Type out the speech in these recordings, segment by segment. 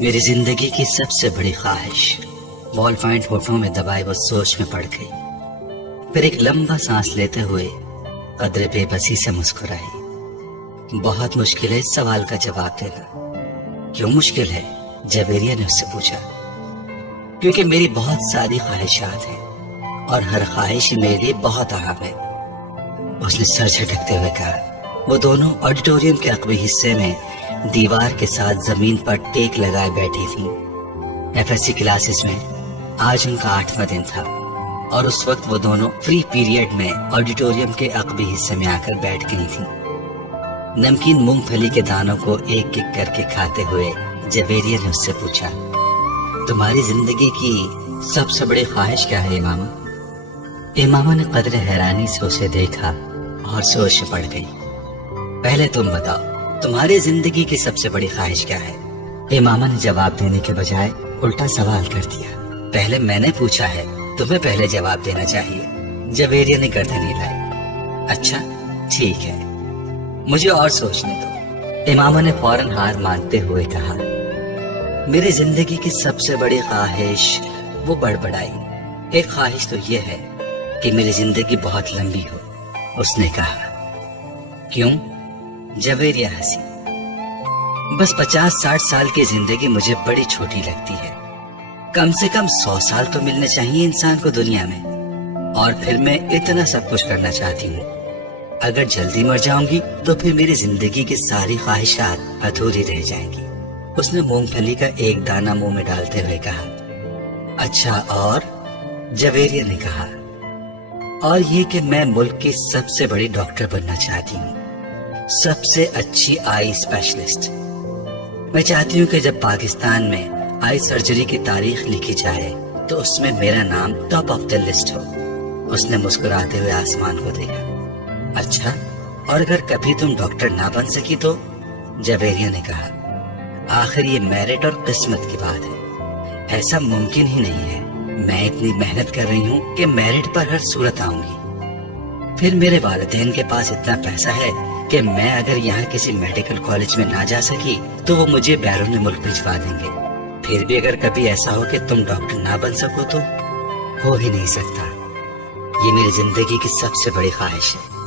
मेरी जिंदगी की सबसे बड़ी ख्वाहिश बॉल पॉइंट होठों में दबाए वो सोच में पड़ गई। फिर एक लंबा सांस लेते हुए कदरे बेबसी से मुस्कुराई। बहुत मुश्किल है इस सवाल का जवाब देना। क्यों मुश्किल है? जवेरिया ने उससे पूछा। क्योंकि मेरी बहुत सारी ख्वाहिशात हैं और हर ख्वाहिश मेरे लिए बहुत अहम है, उसने सर झटकते हुए कहा। वो दोनों ऑडिटोरियम के अकबी हिस्से में दीवार के साथ जमीन पर टेक लगाए बैठी थी। एफएससी क्लासेस में आज उनका 8वां दिन था और उस वक्त वो दोनों फ्री पीरियड में ऑडिटोरियम के अकबी हिस्से में आकर बैठ गई थी। नमकीन मूंगफली के दानों को एक एक करके खाते हुए जवेरिया ने उससे पूछा, तुम्हारी जिंदगी की सबसे बड़ी ख्वाहिश क्या है इमामा? इमामा ने कदरे हैरानी से उसे देखा और सोच में पड़ गई। पहले तुम बताओ, तुम्हारी जिंदगी की सबसे बड़ी ख्वाहिश क्या है? इमामा ने जवाब देने के बजाय उल्टा सवाल कर दिया। पहले मैंने पूछा है, तुम्हें पहले जवाब देना चाहिए। जवेरिया ने गर्दन हिलाई। अच्छा ठीक है, मुझे और सोचने दो, इमामा ने फौरन हार मानते हुए कहा। मेरी जिंदगी की सबसे बड़ी ख्वाहिश वो बड़बड़ाई। एक ख्वाहिश तो ये है कि मेरी जिंदगी बहुत लंबी हो, उसने कहा। क्यों? जवेरिया हंसी। बस 50-60 साल की जिंदगी मुझे बड़ी छोटी लगती है। कम से कम 100 साल तो मिलने चाहिए इंसान को दुनिया में, और फिर मैं इतना सब कुछ करना चाहती हूँ। अगर जल्दी मर जाऊंगी तो फिर मेरी जिंदगी की सारी ख्वाहिशात अधूरी रह जाएंगी। उसने मूंगफली का एक दाना मुंह में डालते हुए कहा। अच्छा और? जवेरिया ने कहा। और ये कि मैं मुल्क की सबसे बड़ी डॉक्टर बनना चाहती हूँ, सबसे अच्छी आई स्पेशलिस्ट। मैं चाहती हूँ कि जब पाकिस्तान में आई सर्जरी की तारीख लिखी जाए तो उसमें मेरा नाम टॉप ऑफ द लिस्ट हो। उसने मुस्कुराते हुए आसमान को देखा। अच्छा, और अगर कभी तुम डॉक्टर ना बन सकी तो? जवेरिया ने कहा। आखिर ये मेरिट और किस्मत की बात है, ऐसा मुमकिन ही नहीं है। मैं इतनी मेहनत कर रही हूँ कि मेरिट पर हर सूरत आऊंगी। फिर मेरे वालिदैन के पास इतना पैसा है कि मैं अगर यहाँ किसी मेडिकल कॉलेज में ना जा सकी तो वो मुझे बैरून मुल्क भिजवा देंगे। फिर भी अगर कभी ऐसा हो कि तुम डॉक्टर ना बन सको तो? हो ही नहीं सकता। ये मेरी जिंदगी की सबसे बड़ी ख्वाहिश है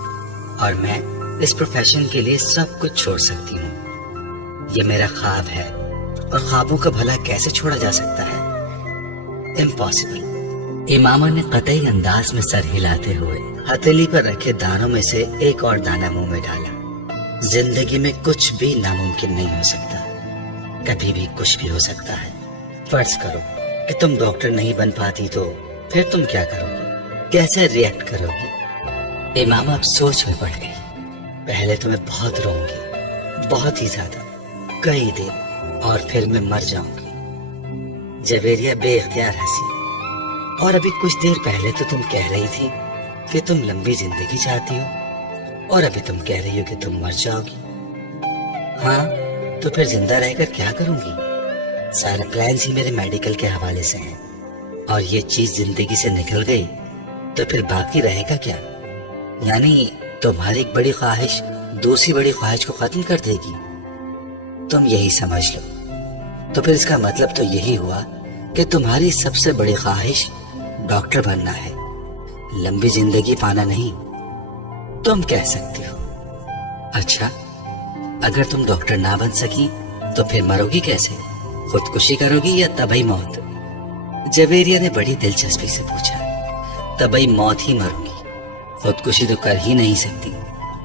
और मैं इस प्रोफेशन के लिए सब कुछ छोड़ सकती हूँ। ये मेरा ख्वाब है और ख्वाबों का भला कैसे छोड़ा जा सकता है? इम्पॉसिबल। इमामा ने कतई अंदाज में सर हिलाते हुए हथेली पर रखे दानों में से एक और दाना मुंह में डाला। जिंदगी में कुछ भी नामुमकिन नहीं हो सकता, कभी भी कुछ भी हो सकता है। फर्ज करो कि तुम डॉक्टर नहीं बन पाती तो फिर तुम क्या करोगी? कैसे रिएक्ट करोगी? इमामा अब सोच में पड़ गई। पहले तो मैं बहुत रोऊंगी, बहुत ही ज्यादा, कई दिन, और फिर मैं मर जाऊंगी। जवेरिया बेइख्तियार हंसी। और अभी कुछ देर पहले तो तुम कह रही थी कि तुम लंबी जिंदगी चाहती हो, और अभी तुम कह रही हो कि तुम मर जाओगी। हाँ, तो फिर जिंदा रहकर क्या करूंगी? सारे प्लान्स ही मेरे मेडिकल के हवाले से हैं, और ये चीज जिंदगी से निकल गई तो फिर बाकी रहेगा क्या? यानी तुम्हारी एक बड़ी ख्वाहिश दूसरी बड़ी ख्वाहिश को खत्म कर देगी? तुम यही समझ लो। तो फिर इसका मतलब तो यही हुआ कि तुम्हारी सबसे बड़ी ख्वाहिश डॉक्टर बनना है, लंबी जिंदगी पाना नहीं। तुम कह सकती हो। अच्छा, अगर तुम डॉक्टर ना बन सकी तो फिर मरोगी कैसे? खुदकुशी करोगी या तबई मौत? जवेरिया ने बड़ी दिलचस्पी से पूछा। तबई मौत ही मरूंगी, खुदकुशी तो कर ही नहीं सकती,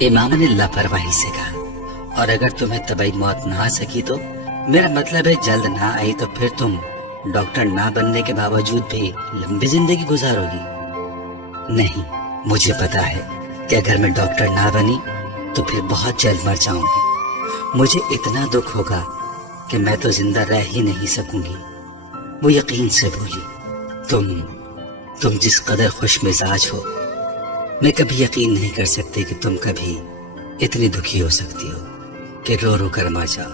इमामा ने लापरवाही से कहा। और अगर तुम्हें तबई मौत ना आ सकी तो? मेरा मतलब है जल्द ना आई तो फिर तुम डॉक्टर ना बनने के बावजूद भी लंबी जिंदगी गुजारोगी? नहीं, मुझे पता है कि अगर मैं डॉक्टर ना बनी तो फिर बहुत जल्द मर जाऊंगी। मुझे इतना दुख होगा कि मैं तो जिंदा रह ही नहीं सकूंगी। वो यकीन से बोली। तुम जिस कदर खुश मिजाज हो, मैं कभी यकीन नहीं कर सकती कि तुम कभी इतनी दुखी हो सकती हो कि रो रो कर मर जाओ,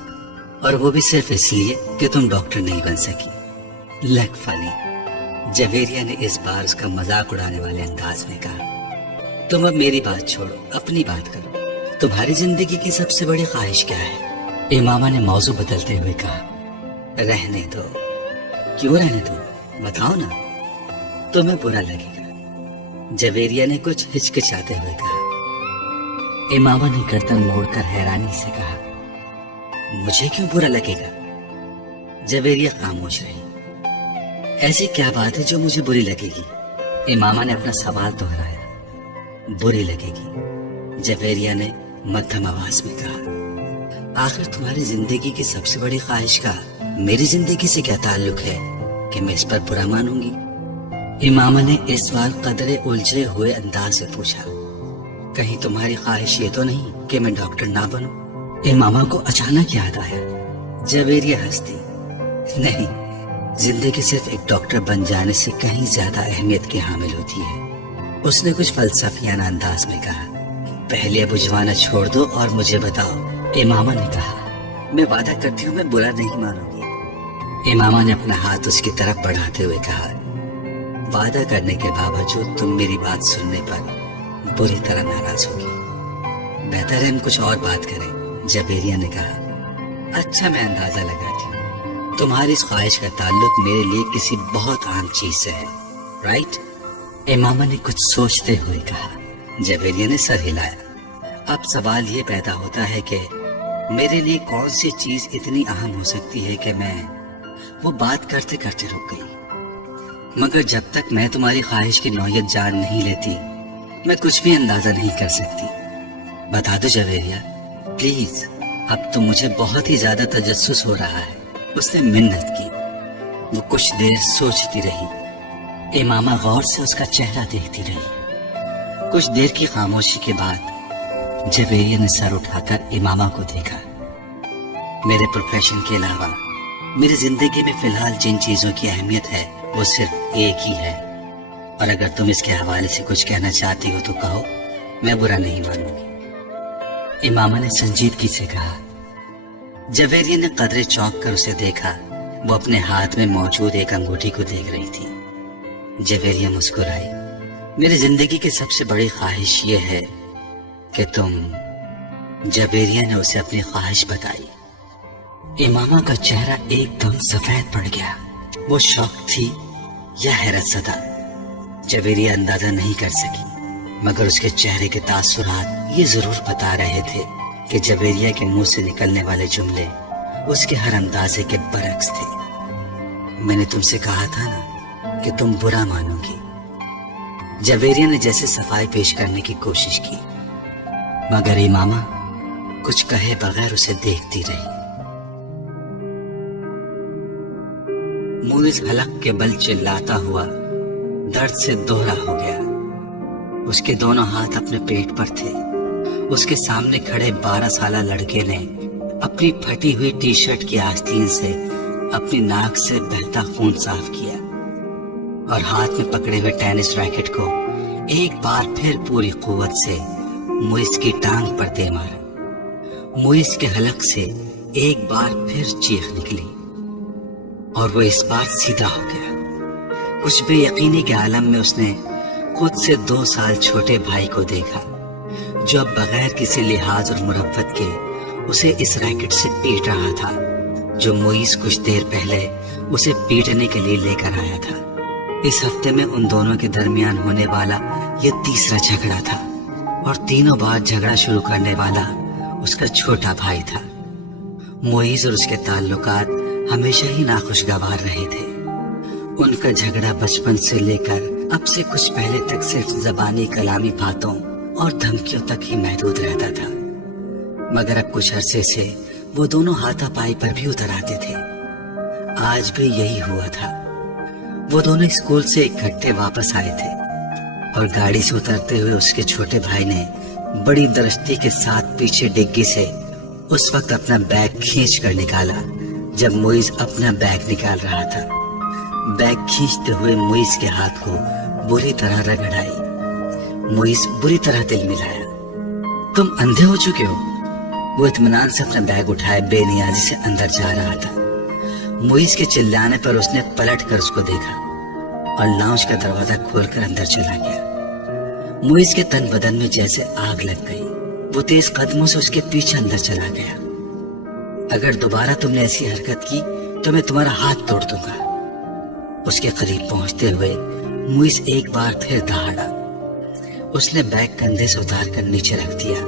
और वो भी सिर्फ इसलिए कि तुम डॉक्टर नहीं बन सकी। Luck funny. जवेरिया ने इस बार उसका मजाक उड़ाने वाले अंदाज में कहा। तुम अब मेरी बात छोड़ो, अपनी बात करो। तुम्हारी जिंदगी की सबसे बड़ी ख्वाहिश क्या है? इमामा ने मौजू बदलते हुए कहा। रहने दो। क्यों रहने दो, बताओ ना, तुम्हें बुरा लगेगा, जवेरिया ने कुछ हिचकिचाते हुए कहा। इमामा ने गर्दन मोड़कर हैरानी से कहा, मुझे क्यों बुरा लगेगा? जवेरिया खामोश रही। ऐसी क्या बात है जो मुझे बुरी लगेगी? इमामा ने अपना सवाल दोहराया। बुरी लगेगी, जवेरिया ने मध्यम आवाज में कहा। आखिर तुम्हारी जिंदगी की सबसे बड़ी ख्वाहिश का मेरी जिंदगी से क्या ताल्लुक है कि मैं इस पर बुरा मानूंगी? इमामा ने इस सवाल कदरे उलझे हुए अंदाज से पूछा। कहीं तुम्हारी ख्वाहिश ये तो नहीं कि मैं डॉक्टर ना बनूं? इमामा को अचानक याद आया। जवेरिया हंसती। नहीं, जिंदगी सिर्फ एक डॉक्टर बन जाने से कहीं ज्यादा अहमियत की हामिल होती है। उसने कुछ फलसफियाना अंदाज में कहा। पहले अब उजवाना छोड़ दो और मुझे बताओ। इमामा ने कहा, मैं वादा करती हूँ मैं बुरा नहीं मानूंगी। इमामा ने अपना हाथ उसकी तरफ बढ़ाते हुए कहा, वादा करने के बावजूद तुम मेरी बात सुनने पर बुरी तरह नाराज होगी। बेहतर है हम कुछ और बात करें, जवेरिया ने कहा। अच्छा, मैं अंदाजा लगाती हूँ तुम्हारी इस ख्वाहिश का ताल्लुक मेरे लिए किसी बहुत आम चीज से है, राइट? इमामा ने कुछ सोचते हुए कहा। जवेरिया ने सर हिलाया। अब सवाल ये पैदा होता है कि मेरे लिए कौन सी चीज इतनी अहम हो सकती है कि मैं वो बात करते करते रुक गई। मगर जब तक मैं तुम्हारी ख्वाहिश की नौयत जान नहीं लेती, मैं कुछ भी अंदाजा नहीं कर सकती। बता दो जवेरिया, प्लीज। अब तो मुझे बहुत ही ज्यादा तजस्सुस हो रहा है। उसने मिन्नत की। वो कुछ देर सोचती रही। इमामा गौर से उसका चेहरा देखती रही। कुछ देर की खामोशी के बाद जवेरिया ने सर उठाकर इमामा को देखा। मेरे प्रोफेशन के अलावा मेरी जिंदगी में फिलहाल जिन चीजों की अहमियत है वो सिर्फ एक ही है, और अगर तुम इसके हवाले से कुछ कहना चाहती हो तो कहो, मैं बुरा नहीं मानूंगी। इमामा ने संजीदगी से कहा। जवेरिया ने कदरे चौंक कर उसे देखा। वो अपने हाथ में मौजूद एक अंगूठी को देख रही थी। जवेरिया मुस्कुराई। मेरी जिंदगी की सबसे बड़ी ख्वाहिश ये है कि तुम। जवेरिया ने उसे अपनी ख्वाहिश बताई। इमामा का चेहरा एकदम सफेद पड़ गया। वो शौक थी या हैरत सदा, जवेरिया अंदाजा नहीं कर सकी, मगर उसके चेहरे के तासुरात ये जरूर बता रहे थे कि जवेरिया के मुंह से निकलने वाले जुमले उसके हर अंदाजे के बरक्स थे। मैंने तुमसे कहा था ना कि तुम बुरा मानोगी। जवेरिया ने जैसे सफाई पेश करने की कोशिश की, मगर इमामा कुछ कहे बगैर उसे देखती रही। मुइज हलक के बल चिल्लाता हुआ दर्द से दोहरा हो गया। उसके दोनों हाथ अपने पेट पर थे। उसके सामने खड़े 12 साला लड़के ने अपनी फटी हुई टी शर्ट की आस्तीन से अपनी नाक से बहता खून साफ किया और हाथ में पकड़े हुए टेनिस रैकेट को एक बार फिर पूरी कुव्वत से मुइज की टांग पर दे मारा। मुइज के हलक से एक बार फिर चीख निकली और वो इस बार सीधा हो गया। कुछ बेयकीनी के आलम में उसने खुद से 2 साल छोटे भाई को देखा, जो अब बगैर किसी लिहाज और मुरब्बत के उसे इस रैकेट से पीट रहा था, जो मुइज कुछ देर पहले उसे पीटने के लिए लेकर आया था। इस हफ्ते में उन दोनों के दरमियान होने वाला ये तीसरा झगड़ा था और तीनों बार झगड़ा शुरू करने वाला उसका छोटा भाई था। मुइज और उसके ताल्लुकात हमेशा ही नाखुशगवार रहे थे। उनका झगड़ा बचपन से लेकर अब से कुछ पहले तक सिर्फ ज़बानी कलामी बातों और धमकियों तक ही महदूद रहता था, मगर अब कुछ अरसे से वो दोनों हाथापाई पर भी उतर आते थे। आज भी यही हुआ था। वो दोनों स्कूल से इकट्ठे वापस आए थे और गाड़ी से उतरते हुए उसके छोटे भाई ने बड़ी दरस्ती के साथ पीछे डिग्गी से उस वक्त अपना बैग खींच कर निकाला जब मुइज अपना बैग निकाल रहा था। बैग खींचते हुए मुइज के हाथ को बुरी तरह रगड़ाई। मुइज बुरी तरह दिल मिलाया। तुम अंधे हो चुके हो? वो इत्मीनान से अपना बैग उठाए बेनियाजी से अंदर जा रहा था। मुइज के चिल्लाने पर उसने पलट कर उसको देखा और लाउंज का दरवाजा खोलकर अंदर चला गया। मुइज के तन बदन में जैसे आग लग गई। वो तेज कदमों से उसके पीछे अंदर चला गया। अगर दोबारा तुमने ऐसी हरकत की तो मैं तुम्हारा हाथ तोड़ दूंगा। उसके करीब पहुंचते हुए मुइस एक बार फिर दहाड़ा। उसने बैग कंधे से उतार कर नीचे रख दिया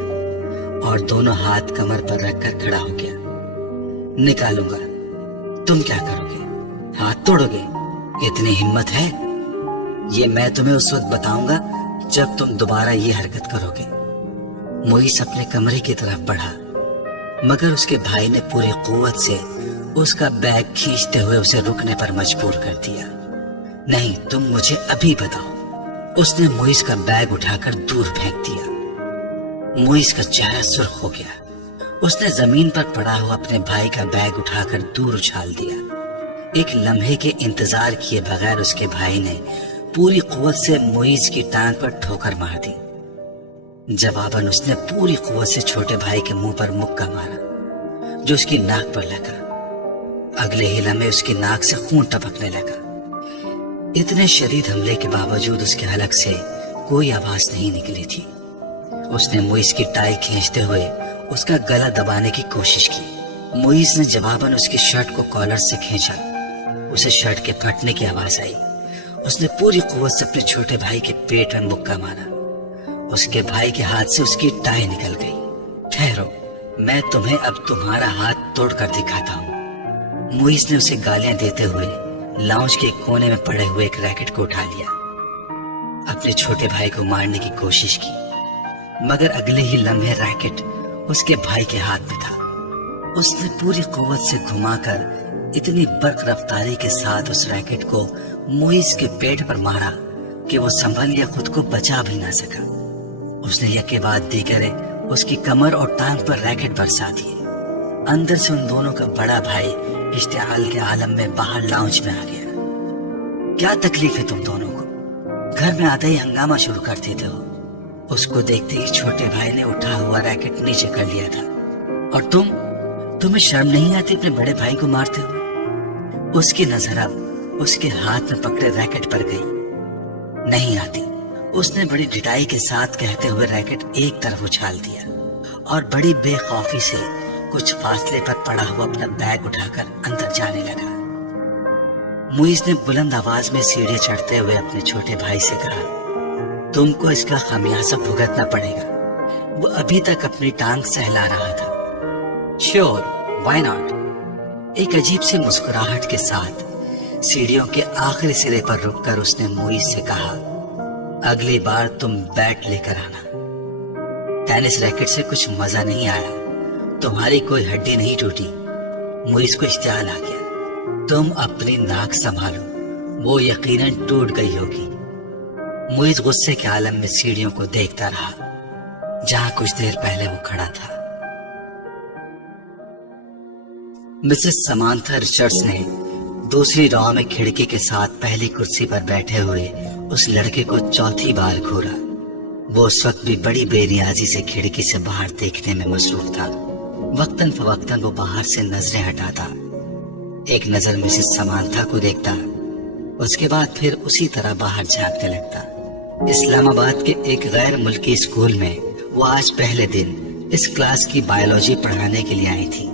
और दोनों हाथ कमर पर रखकर खड़ा हो गया। निकालूंगा। तुम क्या करोगे? हाथ तोड़ोगे? इतनी हिम्मत है? ये मैं तुम्हें उस वक्त बताऊंगा जब तुम दोबारा ये हरकत करोगे। मुइस अपने कमरे की तरफ बढ़ा, मगर उसके भाई ने पूरी कुव्वत से उसका बैग खींचते हुए उसे रुकने पर मजबूर कर दिया। नहीं, तुम मुझे अभी बताओ। उसने मुइस का बैग उठाकर दूर फेंक दिया। मुइस का चेहरा सुर्ख हो गया। उसने जमीन पर पड़ा हुआ अपने भाई का बैग उठाकर दूर उछाल दिया। एक लम्हे के इंतजार किए बगैर उसके भाई ने पूरी कुव्वत से मुइस की टांग पर ठोकर मार दी। जवाबन उसने पूरी कुव्वत से छोटे भाई के मुंह पर मुक्का मारा, जो उसकी नाक पर लगा। अगले ही लम्हे उसकी नाक से खून टपकने लगा। इतने शदीद हमले के बावजूद उसके हलक से कोई आवाज नहीं निकली थी। उसने मुइस की टाई खींचते हुए उसका गला दबाने की कोशिश की। मुइस ने जवाबन उसकी शर्ट को कॉलर से खींचा। उसे शर्ट के फटने की आवाज आई। उसने पूरी कुव्वत से अपने छोटे भाई के पेट में मुक्का मारा। उसके भाई के हाथ से उसकी टाई निकल गई। ठहरो, मैं तुम्हें अब तुम्हारा हाथ तोड़कर दिखाता हूँ। मुइस ने उसे गालियां देते हुए लाउंज के कोने में पड़े हुए एक रैकेट को उठा लिया। अपने छोटे भाई को मारने की कोशिश की, मगर अगले ही लम्हे रैकेट उसके भाई के हाथ में था। उसने पूरी कुव्वत से घुमाकर इतनी बर्क रफ्तारी के साथ उस रैकेट को मुइस के पेट पर मारा कि वो संभल या खुद को बचा भी ना सका। उसने यके बाद दीगरे उसकी कमर और टांग पर रैकेट बरसा दिए। अंदर से उन दोनों का बड़ा भाई इश्तिआल के आलम में बाहर लाउंज में आ गया। क्या तकलीफ है तुम दोनों को? घर में आते ही हंगामा शुरू कर देते हो। उसको देखते ही छोटे भाई ने उठा हुआ रैकेट नीचे कर लिया था। और तुम्हें शर्म नहीं आती अपने बड़े भाई को मारते हो? उसकी नजर अब उसके हाथ में पकड़े रैकेट पर गई। नहीं आती। उसने बड़ी ढिठाई के साथ कहते हुए रैकेट एक तरफ उछाल दिया और बड़ी बेखौफी से कुछ फासले पर पड़ा हुआ अपना बैग उठाकर अंदर जाने लगा। मुइस ने बुलंद आवाज में सीढ़ी चढ़ते हुए अपने छोटे भाई से कहा, तुमको इसका खमियाजा भुगतना पड़ेगा। वो अभी तक अपनी टांग सहला रहा था। Sure, why not? एक अजीब सी मुस्कुराहट के साथ सीढ़ियों के आखिरी सिरे पर रुककर उसने मुइस से कहा, अगली बार तुम बैट लेकर आना। टेनिस रैकेट से कुछ मजा नहीं आया। तुम्हारी कोई हड्डी नहीं टूटी। मुइस को इश्तियाल आ गया। तुम अपनी नाक संभालो, वो यकीनन टूट गई होगी। मुइस गुस्से के आलम में सीढ़ियों को देखता रहा जहां कुछ देर पहले वो खड़ा था। मिसेस समांथा रिचर्ड्स ने दूसरी रॉ में खिड़की के साथ पहली कुर्सी पर बैठे हुए उस लड़के को चौथी बार घूरा। वो उस वक्त भी बड़ी बेनियाजी से खिड़की से बाहर देखने में मसरूफ था। वक्तन फवक्तन वो बाहर से नजरें हटाता, एक नजर मिसेस समांथा को देखता, उसके बाद फिर उसी तरह बाहर झांकने लगता। इस्लामाबाद के एक गैर मुल्की स्कूल में वो आज पहले दिन इस क्लास की बायोलॉजी पढ़ाने के लिए आई थी।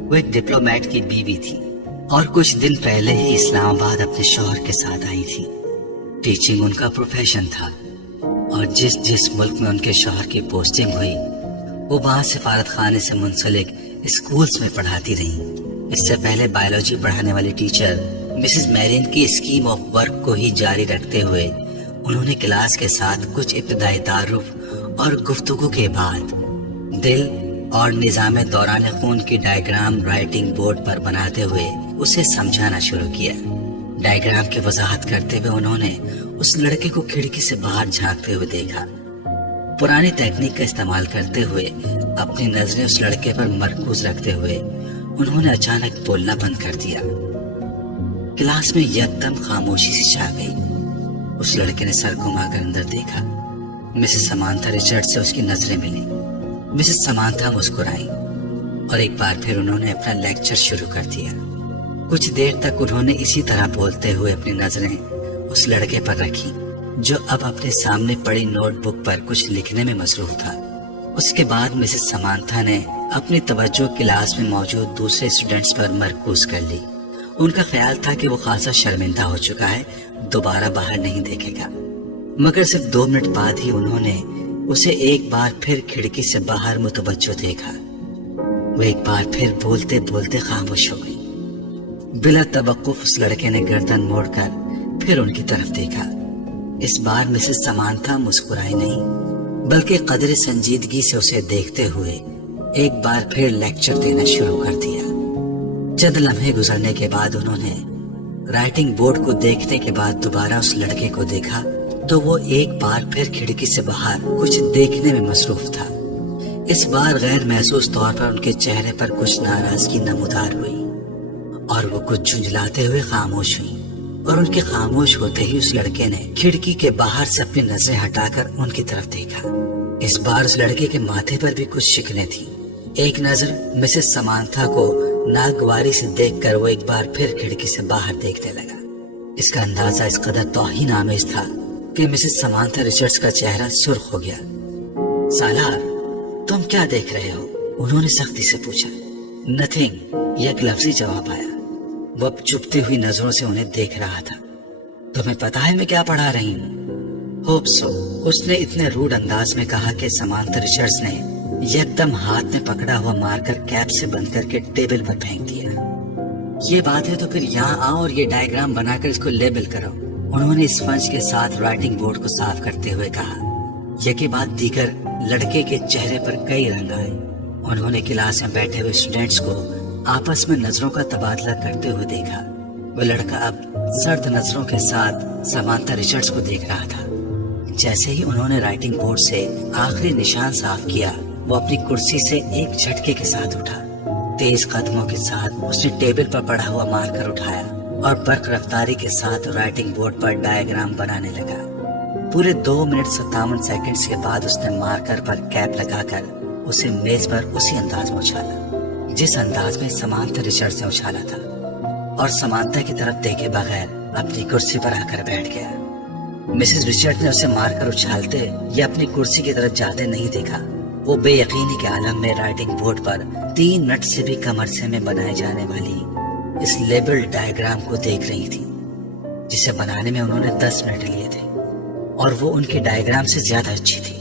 वो एक डिप्लोमेट की बीवी थी और कुछ दिन पहले ही इस्लामाबाद अपने शौहर के साथ आई थी। टीचिंग उनका प्रोफेशन था और जिस मुल्क में उनके शौहर की पोस्टिंग हुई वो वहाँ सिफारत खाने से मुंसलिक स्कूल्स में पढ़ाती रही। इससे पहले बायोलॉजी पढ़ाने वाली टीचर मिसेस मैरिन की स्कीम ऑफ वर्क को ही जारी रखते हुए उन्होंने क्लास के साथ कुछ इब्तदाई तारुफ और गुफ्तगू के बाद दिल और निज़ाम दौरान खून की डायग्राम राइटिंग बोर्ड पर बनाते हुए उसे समझाना शुरू किया। डायग्राम की वजाहत करते हुए उन्होंने उस लड़के को खिड़की से बाहर झांकते हुए देखा। पुरानी तकनीक का इस्तेमाल करते हुए अपनी नजरें उस लड़के पर मरकूज रखते हुए उन्होंने अचानक बोलना बंद कर दिया। क्लास में यकदम खामोशी सी छा गई। उस लड़के ने सर घुमाकर अंदर देखा। मिसेस समांथा रिचर्ड से उसकी नजरें मिली। मिसेस समांथा मुस्कुराई और एक बार फिर उन्होंने अपना लेक्चर शुरू कर दिया। कुछ देर तक उन्होंने इसी तरह बोलते हुए अपनी नजरें उस लड़के पर रखी जो अब अपने सामने पड़ी नोटबुक पर कुछ लिखने में मसरूफ था। उसके बाद मिसेस समांथा ने अपनी तवज्जो क्लास में मौजूद दूसरे स्टूडेंट्स पर मरकूज कर ली ان کا خیال تھا کہ وہ خاصا شرمندہ ہو چکا ہے، دوبارہ باہر نہیں دیکھے گا، مگر صرف 2 منٹ بعد ہی انہوں نے اسے ایک بار پھر کھڑکی سے باہر متوجہ دیکھا۔ وہ ایک بار پھر بولتے بولتے خاموش ہو گئی۔ بلا توقف اس لڑکے نے گردن موڑ کر پھر ان کی طرف دیکھا۔ اس بار مسز سمانتھا مسکرائی نہیں، بلکہ قدر سنجیدگی سے اسے دیکھتے ہوئے ایک بار پھر لیکچر دینا شروع کر دیا۔ چند لمحے گزرنے کے بعد انہوں نے رائٹنگ بورڈ کو دیکھنے کے بعد دوبارہ اس لڑکے کو دیکھا تو وہ ایک بار پھر کھڑکی سے باہر کچھ دیکھنے میں مصروف تھا۔ اس بار غیر محسوس طور پر ان کے چہرے پر کچھ ناراضگی نمودار ہوئی اور وہ کچھ جھنجھلاتے ہوئے خاموش ہوئی، اور ان کے خاموش ہوتے ہی اس لڑکے نے کھڑکی کے باہر سے اپنی نظریں ہٹا کر ان کی طرف دیکھا۔ اس بار اس لڑکے کے ماتھے پر بھی کچھ شکنیں تھیں۔ ایک نظر مسز سمانتھا کو ناگواری سے دیکھ کر وہ ایک بار پھر کھڑکی سے باہر دیکھنے لگا۔ اس کا اندازہ اس قدر توہین آمیز تھا کہ مسز سمانتھا رچرڈز کا چہرہ سرخ ہو گیا۔ سالار، تم کیا دیکھ رہے ہو؟ انہوں نے سختی سے پوچھا۔ نتھنگ، یہ ایک لفظی جواب آیا۔ وہ اب چپتی ہوئی نظروں سے انہیں دیکھ رہا تھا۔ تمہیں پتا ہے میں کیا پڑھا رہی ہوں؟ ہوپ سو، اس نے اتنے روڈ انداز میں کہا کہ سمانتھا رچرڈز نے یکدم ہاتھ میں پکڑا ہوا مار کر کیپ سے بند کر کے ٹیبل پر پھینک دیا۔ یہ بات ہے تو پھر یہاں آؤ اور یہ ڈائیگرام بنا کر اس کو لیبل کرو، انہوں نے اسفنج کے ساتھ رائٹنگ بورڈ کو صاف کرتے ہوئے کہا۔ یکے بعد دیگر لڑکے کے چہرے پر کئی رنگ آئے۔ انہوں نے کلاس میں بیٹھے ہوئے اسٹوڈینٹس کو آپس میں نظروں کا تبادلہ کرتے ہوئے دیکھا۔ وہ لڑکا اب سرد نظروں کے ساتھ سمانتھا رچرڈز کو دیکھ رہا تھا۔ جیسے ہی انہوں نے رائٹنگ بورڈ سے آخری نشان صاف کیا، وہ اپنی کرسی سے ایک جھٹکے کے ساتھ اٹھا۔ تیز قدموں کے ساتھ اس نے ٹیبل پر پڑا ہوا مار کر اٹھایا اور برق رفتاری کے ساتھ رائٹنگ بورڈ پر ڈائیگرام بنانے لگا۔ پورے 2 منٹ 57 سیکنڈز کے بعد اس نے مارکر پر کیپ لگا کر اسے میز پر اسی انداز میں اچھالا جس انداز میں سمانتھا رچرڈز نے اچھالا تھا، اور سمانتھا کی طرف دیکھے بغیر اپنی کرسی پر آ کر بیٹھ گیا۔ مسز رچرڈ نے اسے مار کر اچھالتے یا اپنی کرسی کی طرف جاتے نہیں دیکھا۔ وہ بے یقینی کے عالم میں رائٹنگ بورڈ پر 3 منٹ سے بھی کم عرصے میں بنائے جانے والی اس لیبل ڈائیگرام کو دیکھ رہی تھی، جسے بنانے میں انہوں نے 10 منٹ لیے تھے، اور وہ ان کے ڈائیگرام سے زیادہ اچھی تھی۔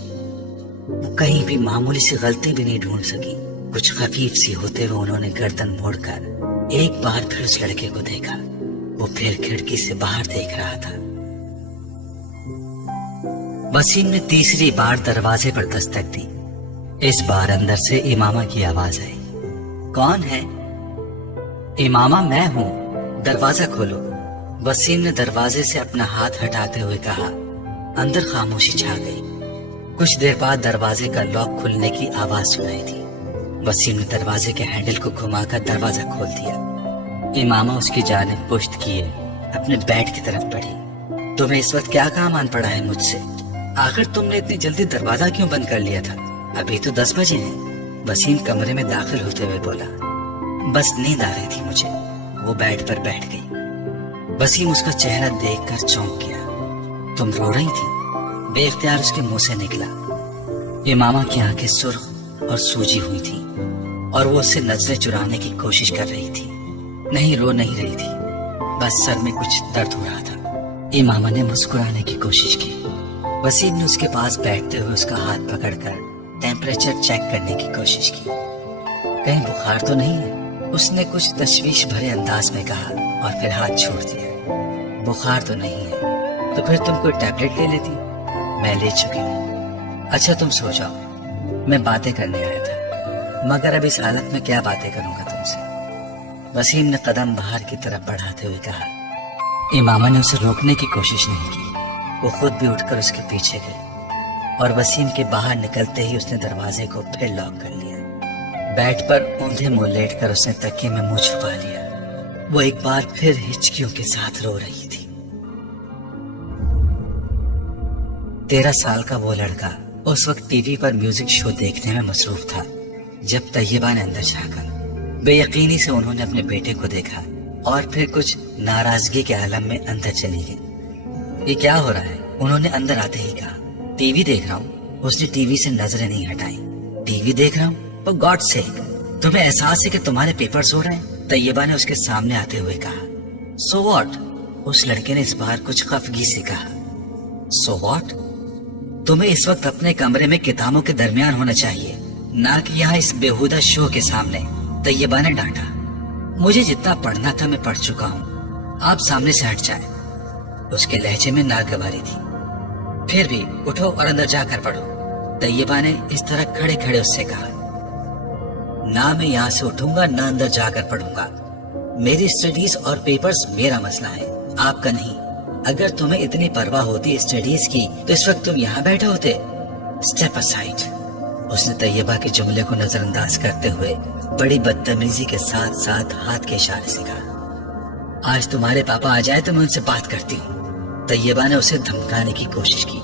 وہ کہیں بھی معمولی سی غلطی بھی نہیں ڈھونڈ سکی۔ کچھ خفیف سی ہوتے ہوئے انہوں نے گردن موڑ کر ایک بار پھر اس لڑکے کو دیکھا۔ وہ پھر کھڑکی سے باہر دیکھ رہا تھا۔ وسیم نے تیسری بار دروازے پر دستک دی۔ اس بار اندر سے امامہ کی آواز آئی۔ کون ہے؟ امامہ، میں ہوں، دروازہ کھولو۔ وسیم نے دروازے سے اپنا ہاتھ ہٹاتے ہوئے کہا۔ اندر خاموشی چھا گئی۔ کچھ دیر بعد دروازے کا لاک کھلنے کی آواز سنائی تھی۔ وسیم نے دروازے کے ہینڈل کو گھما کر دروازہ کھول دیا۔ امامہ اس کی جانب پشت کیے اپنے بیڈ کی طرف بڑھی۔ تمہیں اس وقت کیا کام آن پڑا ہے مجھ سے؟ آخر تم نے اتنی جلدی دروازہ کیوں بند کر لیا تھا؟ ابھی تو 10 بجے ہیں۔ وسیم کمرے میں داخل ہوتے ہوئے بولا۔ بس نیند آ رہی تھی مجھے۔ وہ بیڈ پر بیٹھ گئی۔ وسیم اس کا چہرہ دیکھ کر چونک گیا۔ تم رو رہی تھی؟ بے اختیار اس کے منہ سے نکلا۔ امامہ کی آنکھیں سرخ اور سوجی ہوئی تھی اور وہ اس سے نظریں چرانے کی کوشش کر رہی تھی۔ نہیں، رو نہیں رہی تھی، بس سر میں کچھ درد ہو رہا تھا۔ امامہ نے مسکرانے کی کوشش کی۔ وسیم نے اس کے پاس بیٹھتے ہوئے اس کا ہاتھ پکڑ کر ٹیمپریچر چیک کرنے کی کوشش کی۔ کہیں بخار تو نہیں ہے؟ اس نے کچھ تشویش بھرے انداز میں کہا اور پھر ہاتھ چھوڑ دیا۔ بخار تو نہیں ہے، تو پھر تم کوئی ٹیبلٹ لے لیتی؟ میں لے چکی ہوں۔ اچھا تم سو جاؤ، میں باتیں کرنے آیا تھا، مگر اب اس حالت میں کیا باتیں کروں گا تم سے؟ وسیم نے قدم باہر کی طرف بڑھاتے ہوئے کہا۔ امامہ نے اسے روکنے کی کوشش نہیں کی۔ وہ خود بھی اٹھ کر اس کے پیچھے گئی اور وسیم کے باہر نکلتے ہی اس نے دروازے کو پھر لاک کر لیا۔ بیڈ پر اوندھے منہ لیٹ کر اس نے تکیے میں منہ چھپا لیا۔ وہ ایک بار پھر ہچکیوں کے ساتھ رو رہی تھی۔ 13 سال کا وہ لڑکا اس وقت ٹی وی پر میوزک شو دیکھنے میں مصروف تھا جب طیبہ نے اندر جھانکا۔ بے یقینی سے انہوں نے اپنے بیٹے کو دیکھا اور پھر کچھ ناراضگی کے عالم میں اندر چلی گئی۔ یہ کیا ہو رہا ہے؟ انہوں نے اندر آتے ہی کہا۔ ٹی وی دیکھ رہا ہوں۔ اس نے ٹی وی سے نظریں نہیں ہٹائیں۔ ٹی وی دیکھ رہا ہوں؟ For God's sake، تمہیں احساس ہے کہ تمہارے پیپرز ہو رہے ہیں؟ तैयबा ने उसके सामने आते हुए कहा। So what? उस लड़के ने इस बार कुछ खफगी से कहा। So what? तुम्हें इस वक्त अपने कमरे में किताबों के दरमियान होना चाहिए, ना कि यहाँ इस बेहुदा शो के सामने, तैयबा ने डांटा। मुझे जितना पढ़ना था मैं पढ़ चुका हूँ, आप सामने से हट जाए। उसके लहजे में नागवारी थी। फिर भी उठो और अंदर जाकर पढ़ो, तैयबा ने इस तरह खड़े खड़े उससे कहा। ना मैं यहाँ से उठूंगा ना अंदर जाकर पढ़ूंगा। मेरी स्टडीज और पेपर्स मेरा मसला है, आपका नहीं। अगर तुम्हें इतनी परवाह होती स्टडीज की तो इस वक्त तुम यहाँ बैठे होते। Step aside. उसने तैयबा के जुमले को नजरअंदाज करते हुए बड़ी बदतमीजी के साथ साथ हाथ के इशारे से कहा। आज तुम्हारे पापा आ जाए तो मैं उनसे बात करती हूँ। तैयबा ने उसे धमकाने की कोशिश की।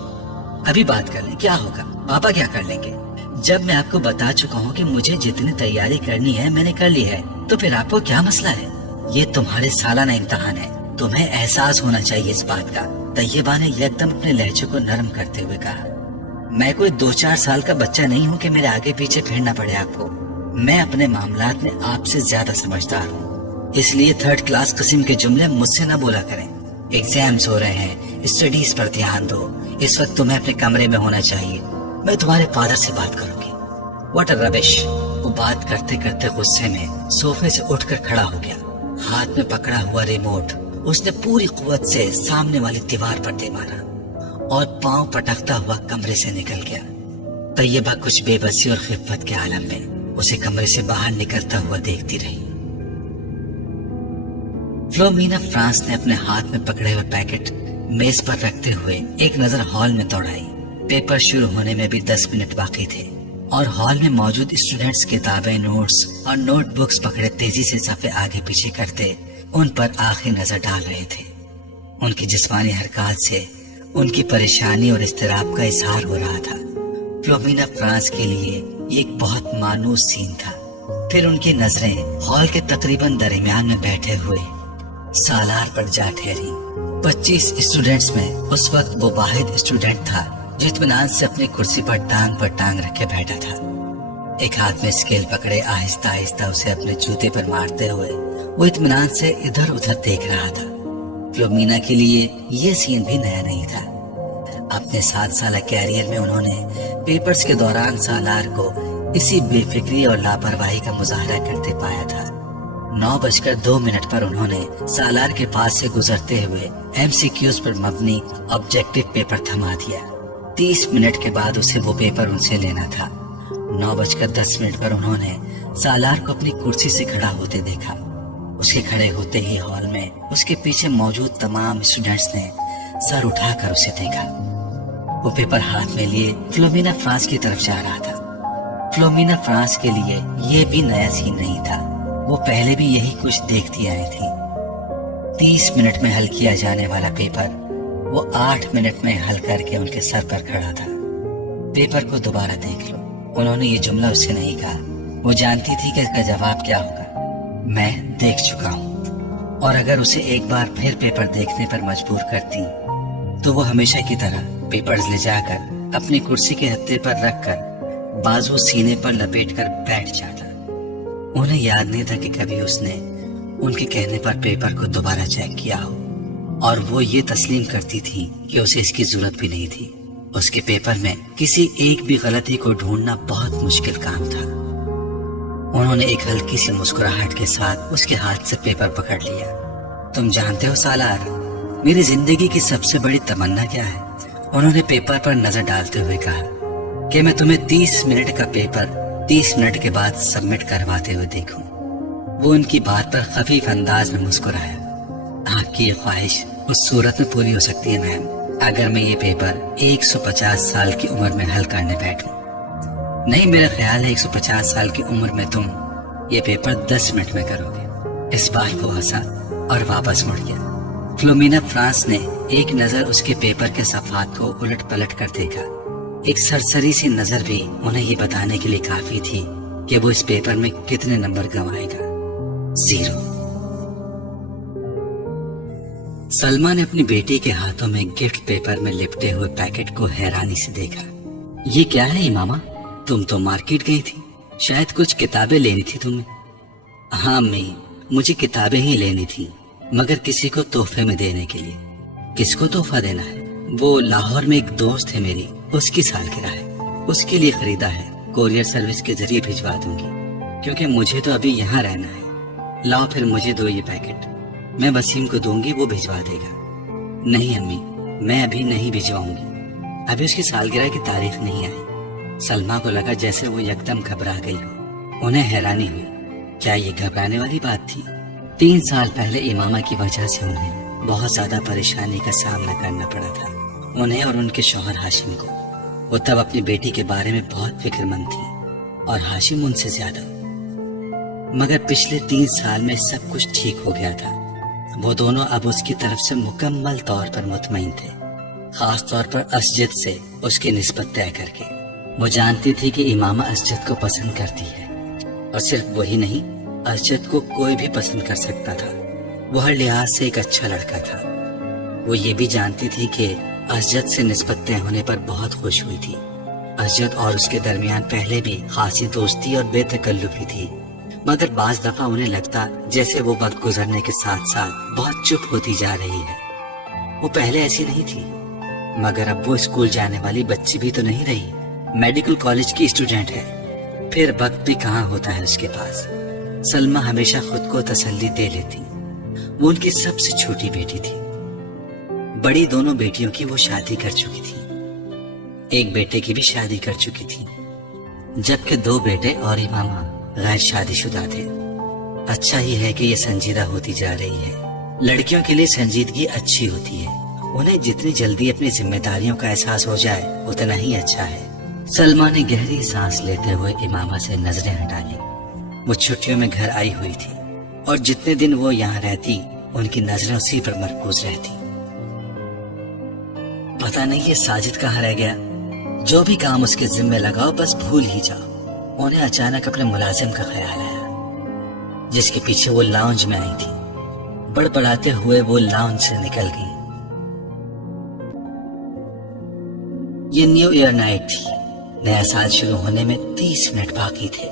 अभी बात कर लें, क्या होगा? पापा क्या कर लेंगे? जब मैं आपको बता चुका हूँ कि मुझे जितनी तैयारी करनी है मैंने कर ली है, तो फिर आपको क्या मसला है? ये तुम्हारे सालाना इम्तिहान है, तुम्हें एहसास होना चाहिए इस बात का। तैयबा ने एकदम अपने लहजे को नरम करते हुए कहा। मैं कोई 2-4 साल का बच्चा नहीं हूँ कि मेरे आगे पीछे फिरना पड़े आपको। मैं अपने मामलात में आपसे ज्यादा समझदार हूँ, इसलिए 3rd क्लास किस्म के जुमले मुझसे न बोला करें। एग्जाम्स हो रहे हैं, स्टडीज पर ध्यान दो। इस वक्त तुम्हें अपने कमरे में होना चाहिए। मैं तुम्हारे फादर से बात करूंगी। What a rubbish. वो बात करते करते गुस्से में सोफे से उठकर खड़ा हो गया। हाथ में पकड़ा हुआ रिमोट उसने पूरी कुव्वत से सामने वाली दीवार पर दे मारा और पांव पटकता हुआ कमरे से निकल गया। तैयबा कुछ बेबसी और खिफ़त के आलम में उसे कमरे से बाहर निकलता हुआ देखती रही। फ्लोमिना फ्रांस ने अपने हाथ में पकड़े हुए पैकेट मेज पर रखते हुए एक नजर हॉल में दौड़ाई। पेपर शुरू होने में भी 10 मिनट बाकी थे और हॉल में मौजूद स्टूडेंट्स किताबें, नोट्स और नोटबुक्स पकड़े तेजी से सफ़े आगे पीछे करते उन पर आखिरी नजर डाल रहे थे। उनकी जिस्मानी हरकत से उनकी परेशानी और इस्तिराब का इजहार हो रहा था। फ्लोमिना फ्रांस के लिए ये एक बहुत मानूस सीन था। फिर उनकी नजरें हॉल के तकरीबन दरमियान में बैठे हुए सालार पर जा ठहरी। 25 स्टूडेंट्स में उस वक्त वो वाहिद स्टूडेंट था जो इत्मीनान से अपनी कुर्सी पर टांग रखे बैठा था। एक हाथ में स्केल पकड़े आहिस्ता आहिस्ता उसे अपने जूते पर मारते हुए वो इत्मीनान से इधर उधर देख रहा था। फ्लोमिना के लिए ये सीन भी नया नहीं था। अपने 7 साल कैरियर में उन्होंने पेपर्स के दौरान सालार को इसी बेफिक्री और लापरवाही का मुजाहरा करते पाया था। 9:02 पर उन्होंने सालार के पास से गुजरते हुए MCQs पर मबनी ऑब्जेक्टिव पेपर थमा दिया। 30 मिनट के बाद उसे वो पेपर उनसे लेना था। 9:10 पर उन्होंने सालार को अपनी कुर्सी से खड़ा होते देखा। उसके खड़े होते ही हॉल में उसके पीछे मौजूद तमाम स्टूडेंट्स ने सर उठाकर उसे देखा। वो पेपर हाथ में लिए फ्लोमिना फ्रांस की तरफ जा रहा था। फ्लोमिना फ्रांस के लिए ये भी नया सीन नहीं था। वो पहले भी यही कुछ देखती आई थी। 30 मिनट में हल किया जाने वाला पेपर वो 8 मिनट में हल करके उनके सर पर खड़ा था। पेपर को दोबारा देख लो। उन्होंने ये जुमला उससे नहीं कहा। वो जानती थी कि इसका जवाब क्या होगा। मैं देख चुका हूँ। और अगर उसे एक बार फिर पेपर देखने पर मजबूर करती तो वो हमेशा की तरह पेपर्स ले जाकर अपनी कुर्सी के हत्थे पर रखकर बाजू सीने पर लपेटकर बैठ जाता। उन्हें याद नहीं था कि कभी उसने उनके कहने पर पेपर को दोबारा चेक किया हो, और वो ये तस्लीम करती थी कि उसे इसकी जरूरत भी नहीं थी। उसके पेपर में किसी एक भी गलती को ढूंढना बहुत मुश्किल काम था। उन्होंने एक हल्की सी मुस्कुराहट के साथ उसके हाथ से पेपर पकड़ लिया। तुम जानते हो सालार, मेरी जिंदगी की सबसे बड़ी तमन्ना क्या है? उन्होंने पेपर पर नजर डालते हुए कहा कि मैं तुम्हें 30 मिनट का पेपर 30 मिनट के बाद सबमिट करवाते हुए देखूं। वो उनकी बात पर खफीफ अंदाज में मुस्कुराया। आपकी ये ख्वाहिश उस सूरत में पूरी हो सकती है मैम, अगर मैं ये पेपर 150 साल की उम्र में हल करने बैठूं। नहीं, मेरा ख्याल है 150 साल की उम्र में तुम ये पेपर 10 मिनट में करोगे। इस बार वो हंसा और वापस मुड़ गया। फ्लोमिना फ्रांस ने एक नजर उसके पेपर के सफ़ात को उलट पलट कर देखा। एक सरसरी सी नजर भी उन्हें ये बताने के लिए काफी थी कि वो इस पेपर में कितने नंबर गंवाएगा। 0। सलमा ने अपनी बेटी के हाथों में गिफ्ट पेपर में लिपटे हुए पैकेट को हैरानी से देखा। ये क्या है इमामा? तुम तो मार्केट गई थी, शायद कुछ किताबें लेनी थी तुम्हें। हाँ अम्मी, मुझे किताबें ही लेनी थी, मगर किसी को तोहफे में देने के लिए। किसको तोहफा देना है? वो लाहौर में एक दोस्त है मेरी, उसकी सालगिरह है, उसके लिए खरीदा है। कोरियर सर्विस के जरिए भिजवा दूंगी, क्योंकि मुझे तो अभी यहाँ रहना है। लाओ फिर मुझे दो ये पैकेट, मैं वसीम को दूंगी, वो भिजवा देगा। नहीं अम्मी, मैं अभी नहीं भिजवाऊंगी, अभी उसकी सालगिरह की तारीख नहीं आई। सलमा को लगा जैसे वो एकदम घबरा गई हो। उन्हें हैरानी हुई, क्या ये घबराने वाली बात थी? 3 साल पहले इमामा की वजह से उन्हें बहुत ज्यादा परेशानी का सामना करना पड़ा था, उन्हें और उनके शौहर हाशिम को। वो तब अपनी बेटी के बारे में बहुत फिक्रमंद थी और हाशिम उनसे ज्यादा। मगर पिछले 3 साल में सब कुछ ठीक हो गया था। वो दोनों अब उसकी तरफ से मुकम्मल तौर पर मुतमईन थे, खास तौर पर असजद से उसकी निस्बत तय करके। वो जानती थी कि इमामा असजद को पसंद करती है, और सिर्फ वही नहीं, असजद को कोई भी पसंद कर सकता था। वो हर लिहाज से एक अच्छा लड़का था। वो ये भी जानती थी कि असजद से निस्बत तय होने पर बहुत खुश हुई थी। असजद और उसके दरमियान पहले भी खासी दोस्ती और बेतकल्लुफी थी, मगर बाज दफा उन्हें लगता जैसे वो वक्त गुजरने के साथ साथ बहुत चुप होती जा रही है। वो पहले ऐसी नहीं थी, मगर अब वो स्कूल जाने वाली बच्ची भी तो नहीं रही, मेडिकल कॉलेज की स्टूडेंट है। फिर वक्त भी कहाँ होता है उसके पास। सलमा हमेशा खुद को तसल्ली दे लेती, वो उनकी सबसे छोटी बेटी थी। बड़ी दोनों बेटियों की वो शादी कर चुकी थी, एक बेटे की भी शादी कर चुकी थी, जबकि 2 बेटे और इमामा गैर शादीशुदा थे। अच्छा ही है कि ये संजीदा होती जा रही है। लड़कियों के लिए संजीदगी अच्छी होती है, उन्हें जितनी जल्दी अपनी जिम्मेदारियों का एहसास हो जाए उतना ही अच्छा है। सलमा ने गहरी सांस लेते हुए इमामा से नजरें हटा ली। वो छुट्टियों में घर आई हुई थी और जितने दिन वो यहाँ रहती उनकी नजरें उसी पर मरकूज रहती। पता नहीं ये साजिद कहाँ रह गया। जो भी काम उसके जिम्मे लगाओ बस भूल ही जाओ। उन्हें अचानक अपने मुलाजिम का ख्याल आया, जिसके पीछे वो लाउंज में आई थी। बड़बड़ाते हुए वो लाउंज से निकल गई। ये न्यू ईयर नाइट थी। नया साल शुरू होने में 30 मिनट बाकी थे।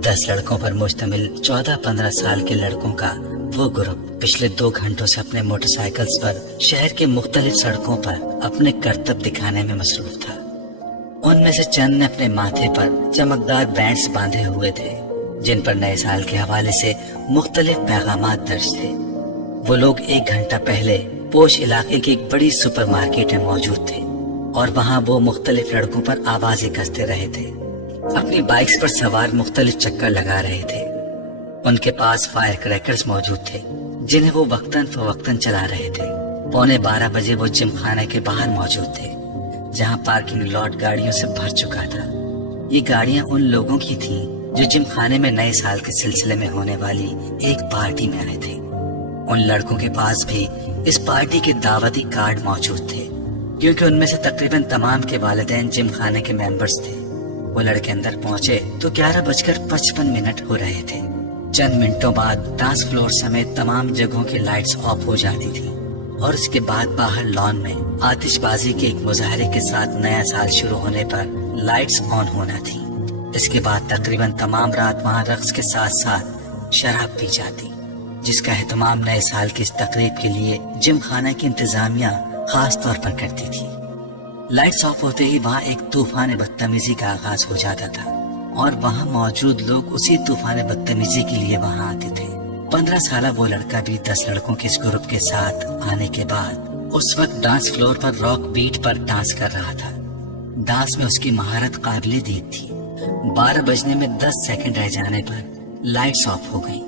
10 लड़कों पर मुश्तमिल 14-15 साल के लड़कों का वो ग्रुप पिछले 2 घंटों से अपने मोटरसाइकिल्स पर शहर के मुख्तलिफ सड़कों पर अपने करतब दिखाने में मसरूफ था। उनमें से चंद ने अपने माथे पर चमकदार बैंड्स बांधे हुए थे, जिन पर नए साल के हवाले से मुख्तलिफ पैगामात दर्ज थे। वो लोग 1 घंटा पहले पोश इलाके की एक बड़ी सुपरमार्केट में मौजूद थे और वहाँ वो मुख्तलिफ लड़कों पर आवाजें कसते रहे थे। अपनी बाइक्स पर सवार मुख्तलिफ चक्कर लगा रहे थे। उनके पास फायर क्रैकर्स मौजूद थे, जिन्हें वो वक्तन फवक्तन चला रहे थे। 11:15 बजे वो जिम खाने के बाहर मौजूद थे, जहाँ पार्किंग लॉट गाड़ियों से भर चुका था। ये गाड़ियाँ उन लोगों की थीं जो जिम खाने में नए साल के सिलसिले में होने वाली एक पार्टी में आए थे। उन लड़कों के पास भी इस पार्टी के दावती कार्ड मौजूद थे, क्योंकि उनमें से तकरीबन तमाम के वालिदैन जिम खाने के मेंबर्स थे। वो लड़के अंदर पहुंचे तो 11:55 हो रहे थे। चंद मिनटों बाद डांस फ्लोर समेत तमाम जगहों की लाइट्स ऑफ हो जाती थी और उसके बाद बाहर लॉन में आतिशबाजी के एक मुजाहरे के साथ नया साल शुरू होने पर लाइट्स ऑन होना थी। इसके बाद तकरीबन तमाम रात वहाँ रक्स के साथ साथ शराब पी जाती, जिसका एहतमाम नए साल की इस तकरीब के लिए जिम खाना की इंतजामिया खास तौर पर करती थी। लाइट्स ऑफ होते ही वहाँ एक तूफान बदतमीजी का आगाज हो जाता था और वहाँ मौजूद लोग उसी तूफान बदतमीजी के लिए वहाँ आते थे। 15 साल वो लड़का भी 10 लड़कों के इस ग्रुप के साथ आने के बाद उस वक्त डांस फ्लोर पर रॉक बीट पर डांस कर रहा था। डांस में उसकी महारत काबिले दीद थी। 12 बजने में 10 सेकंड रह जाने पर लाइट्स ऑफ हो गई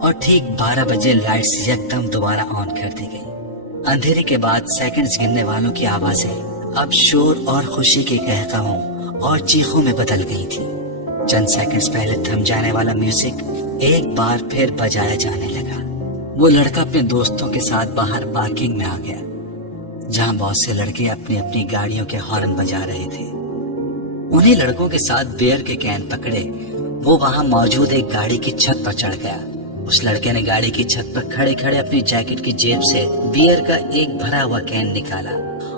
और ठीक 12 बजे लाइट्स यकदम दोबारा ऑन कर दी गई। अंधेरे के बाद सेकंड्स गिनने वालों की आवाजें अब शोर और खुशी के कहकाहों और चीखों में बदल गई थी। चंद सेकंड्स पहले थम जाने वाला म्यूजिक एक बार फिर बजाया जाने लगा। वो लड़का अपने दोस्तों के साथ बाहर पार्किंग में आ गया, जहां बहुत से लड़के अपनी अपनी गाड़ियों के हॉर्न बजा रहे थे। उन्हीं लड़कों के साथ बियर के कैन पकड़े वो वहां मौजूद एक गाड़ी की छत पर चढ़ गया। उस लड़के ने गाड़ी की छत पर खड़े खड़े अपनी जैकेट की जेब से बियर का एक भरा हुआ कैन निकाला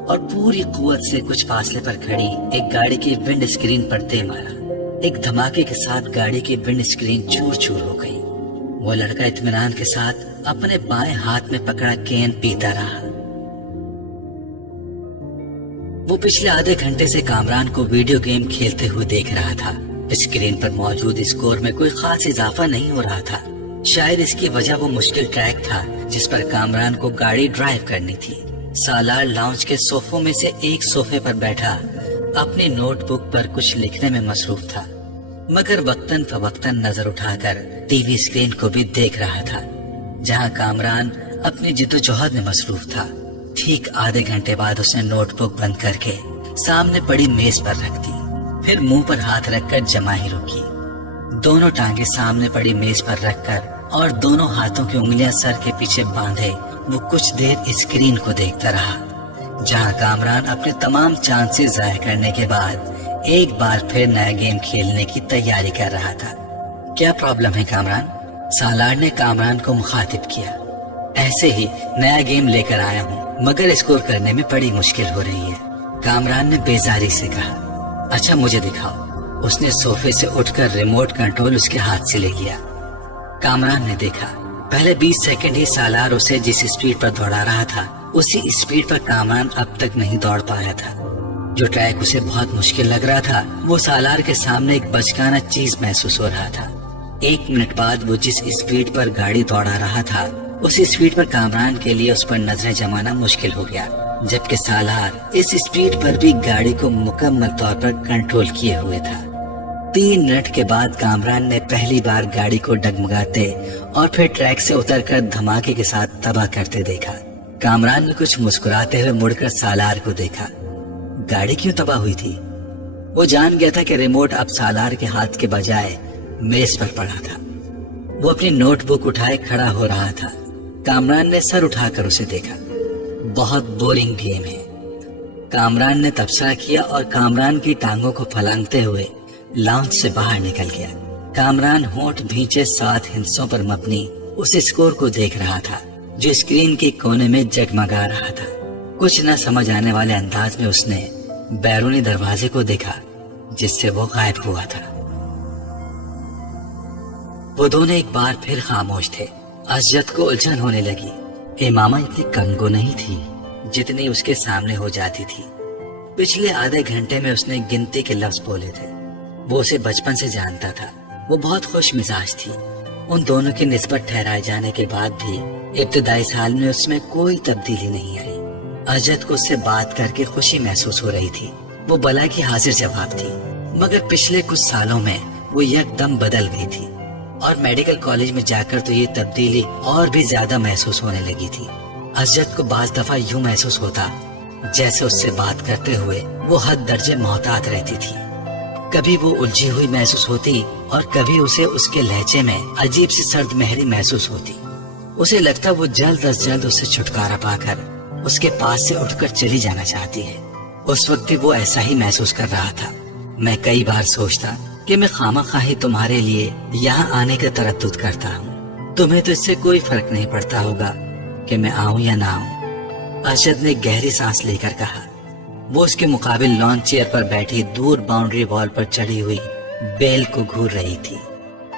और पूरी कुव्वत से कुछ फासले पर खड़ी एक गाड़ी की विंड स्क्रीन पर दे मारा। एक धमाके के साथ गाड़ी की विंड स्क्रीन चूर चूर हो गई। वो लड़का इत्मीनान के साथ अपने बाएं हाथ में पकड़ा कैन पीता रहा। वो पिछले आधे घंटे से कामरान को वीडियो गेम खेलते हुए देख रहा था। स्क्रीन पर मौजूद स्कोर में कोई खास इजाफा नहीं हो रहा था। शायद इसकी वजह वो मुश्किल ट्रैक था जिस पर कामरान को गाड़ी ड्राइव करनी थी। सालार लाउंज के सोफों में से एक सोफे पर बैठा अपनी नोटबुक पर कुछ लिखने में मसरूफ था, मगर वक्तन फवक्तन नजर उठाकर टीवी स्क्रीन को भी देख रहा था जहां कामरान अपनी जिद्दोजहद में मसरूफ था। ठीक आधे घंटे बाद उसने नोटबुक बंद करके सामने पड़ी मेज पर रख दी, फिर मुंह पर हाथ रखकर जमाही रुकी। दोनों टांगे सामने पड़ी मेज पर रखकर और दोनों हाथों की उंगलियां सर के पीछे बांधे वो कुछ देर स्क्रीन को देखता रहा, जहां कामरान अपने तमाम चांसेस जाया करने के बाद एक बार फिर नया गेम खेलने की तैयारी कर रहा था। क्या प्रॉब्लम है कामरान? सालार ने कामरान को मुखातिब किया। ऐसे ही नया गेम लेकर आया हूँ, मगर स्कोर करने में बड़ी मुश्किल हो रही है, कामरान ने बेजारी से कहा। अच्छा मुझे दिखाओ। उसने सोफे से उठकर रिमोट कंट्रोल उसके हाथ से ले लिया। कामरान ने देखा पहले 20 सेकंड ही सालार उसे जिस स्पीड पर दौड़ा रहा था उसी स्पीड पर कामरान अब तक नहीं दौड़ पाया था। जो ट्रैक उसे बहुत मुश्किल लग रहा था वो सालार के सामने एक बचकाना चीज महसूस हो रहा था। 1 मिनट बाद वो जिस स्पीड पर गाड़ी दौड़ा रहा था उस स्पीड पर कामरान के लिए उस पर नजरें जमाना मुश्किल हो गया, जबकि सालार इस स्पीड पर भी गाड़ी को मुकम्मल तौर पर कंट्रोल किए हुए था। 3 मिनट के बाद कामरान ने पहली बार गाड़ी को डगमगाते और फिर ट्रैक से उतरकर धमाके के साथ तबाह करते देखा। कामरान ने कुछ मुस्कुराते हुए मुड़कर सालार को देखा। गाड़ी क्यों तबाह हुई थी? वो जान गया था कि रिमोट अब सालार के हाथ के बजाय मेज पर पड़ा था। वो अपनी नोटबुक उठाए खड़ा हो रहा था। कामरान ने सर उठाकर उसे देखा। बहुत बोरिंग गेम है, कामरान ने तबसरा किया और कामरान की टांगों को फलांगते हुए लाउंज से बाहर निकल गया। कामरान होंठ भींचे 7 हिस्सों पर मबनी उस स्कोर को देख रहा था जो स्क्रीन के कोने में जगमगा रहा था। कुछ न समझ आने वाले अंदाज में उसने बैरूनी दरवाजे को देखा जिससे वो गायब हुआ था। वो दोनों एक बार फिर खामोश थे। अजद को उलझन होने लगी। इमामा इतनी कमगो नहीं थी जितनी उसके सामने हो जाती थी। पिछले आधे घंटे में उसने गिनती के लफ्ज बोले थे। वो उसे बचपन से जानता था। वो बहुत खुश मिजाज थी। उन दोनों की निस्बत ठहराए जाने के बाद भी इब्तिदाई साल में उसमें कोई तब्दीली नहीं आई। अजद को उससे बात करके खुशी महसूस हो रही थी। वो बला की हाजिर जवाब थी, मगर पिछले कुछ सालों में वो यकदम बदल गई थी और मेडिकल कॉलेज में जाकर तो ये तब्दीली और भी ज्यादा महसूस होने लगी थी। अजद को बाज दफा यूं महसूस होता जैसे उससे बात करते हुए वो हद दर्जे मोहतात रहती थी। कभी वो उलझी हुई महसूस होती और कभी उसे उसके लहजे में अजीब सी सर्द महरी महसूस होती। उसे लगता वो जल्द अज जल्द उससे छुटकारा पाकर उसके पास से उठकर चली जाना चाहती है। उस वक्त भी वो ऐसा ही महसूस कर रहा था। मैं कई बार सोचता कि मैं खामखाही तुम्हारे लिए यहाँ आने का तरद्दुद करता हूँ। तुम्हें तो इससे कोई फर्क नहीं पड़ता होगा कि मैं आऊँ या ना आऊँ। अरशद ने गहरी सांस लेकर कहा। वो उसके मुकाबिल लॉन चेयर पर बैठी दूर बाउंड्री वॉल पर चढ़ी हुई बेल को घूर रही थी।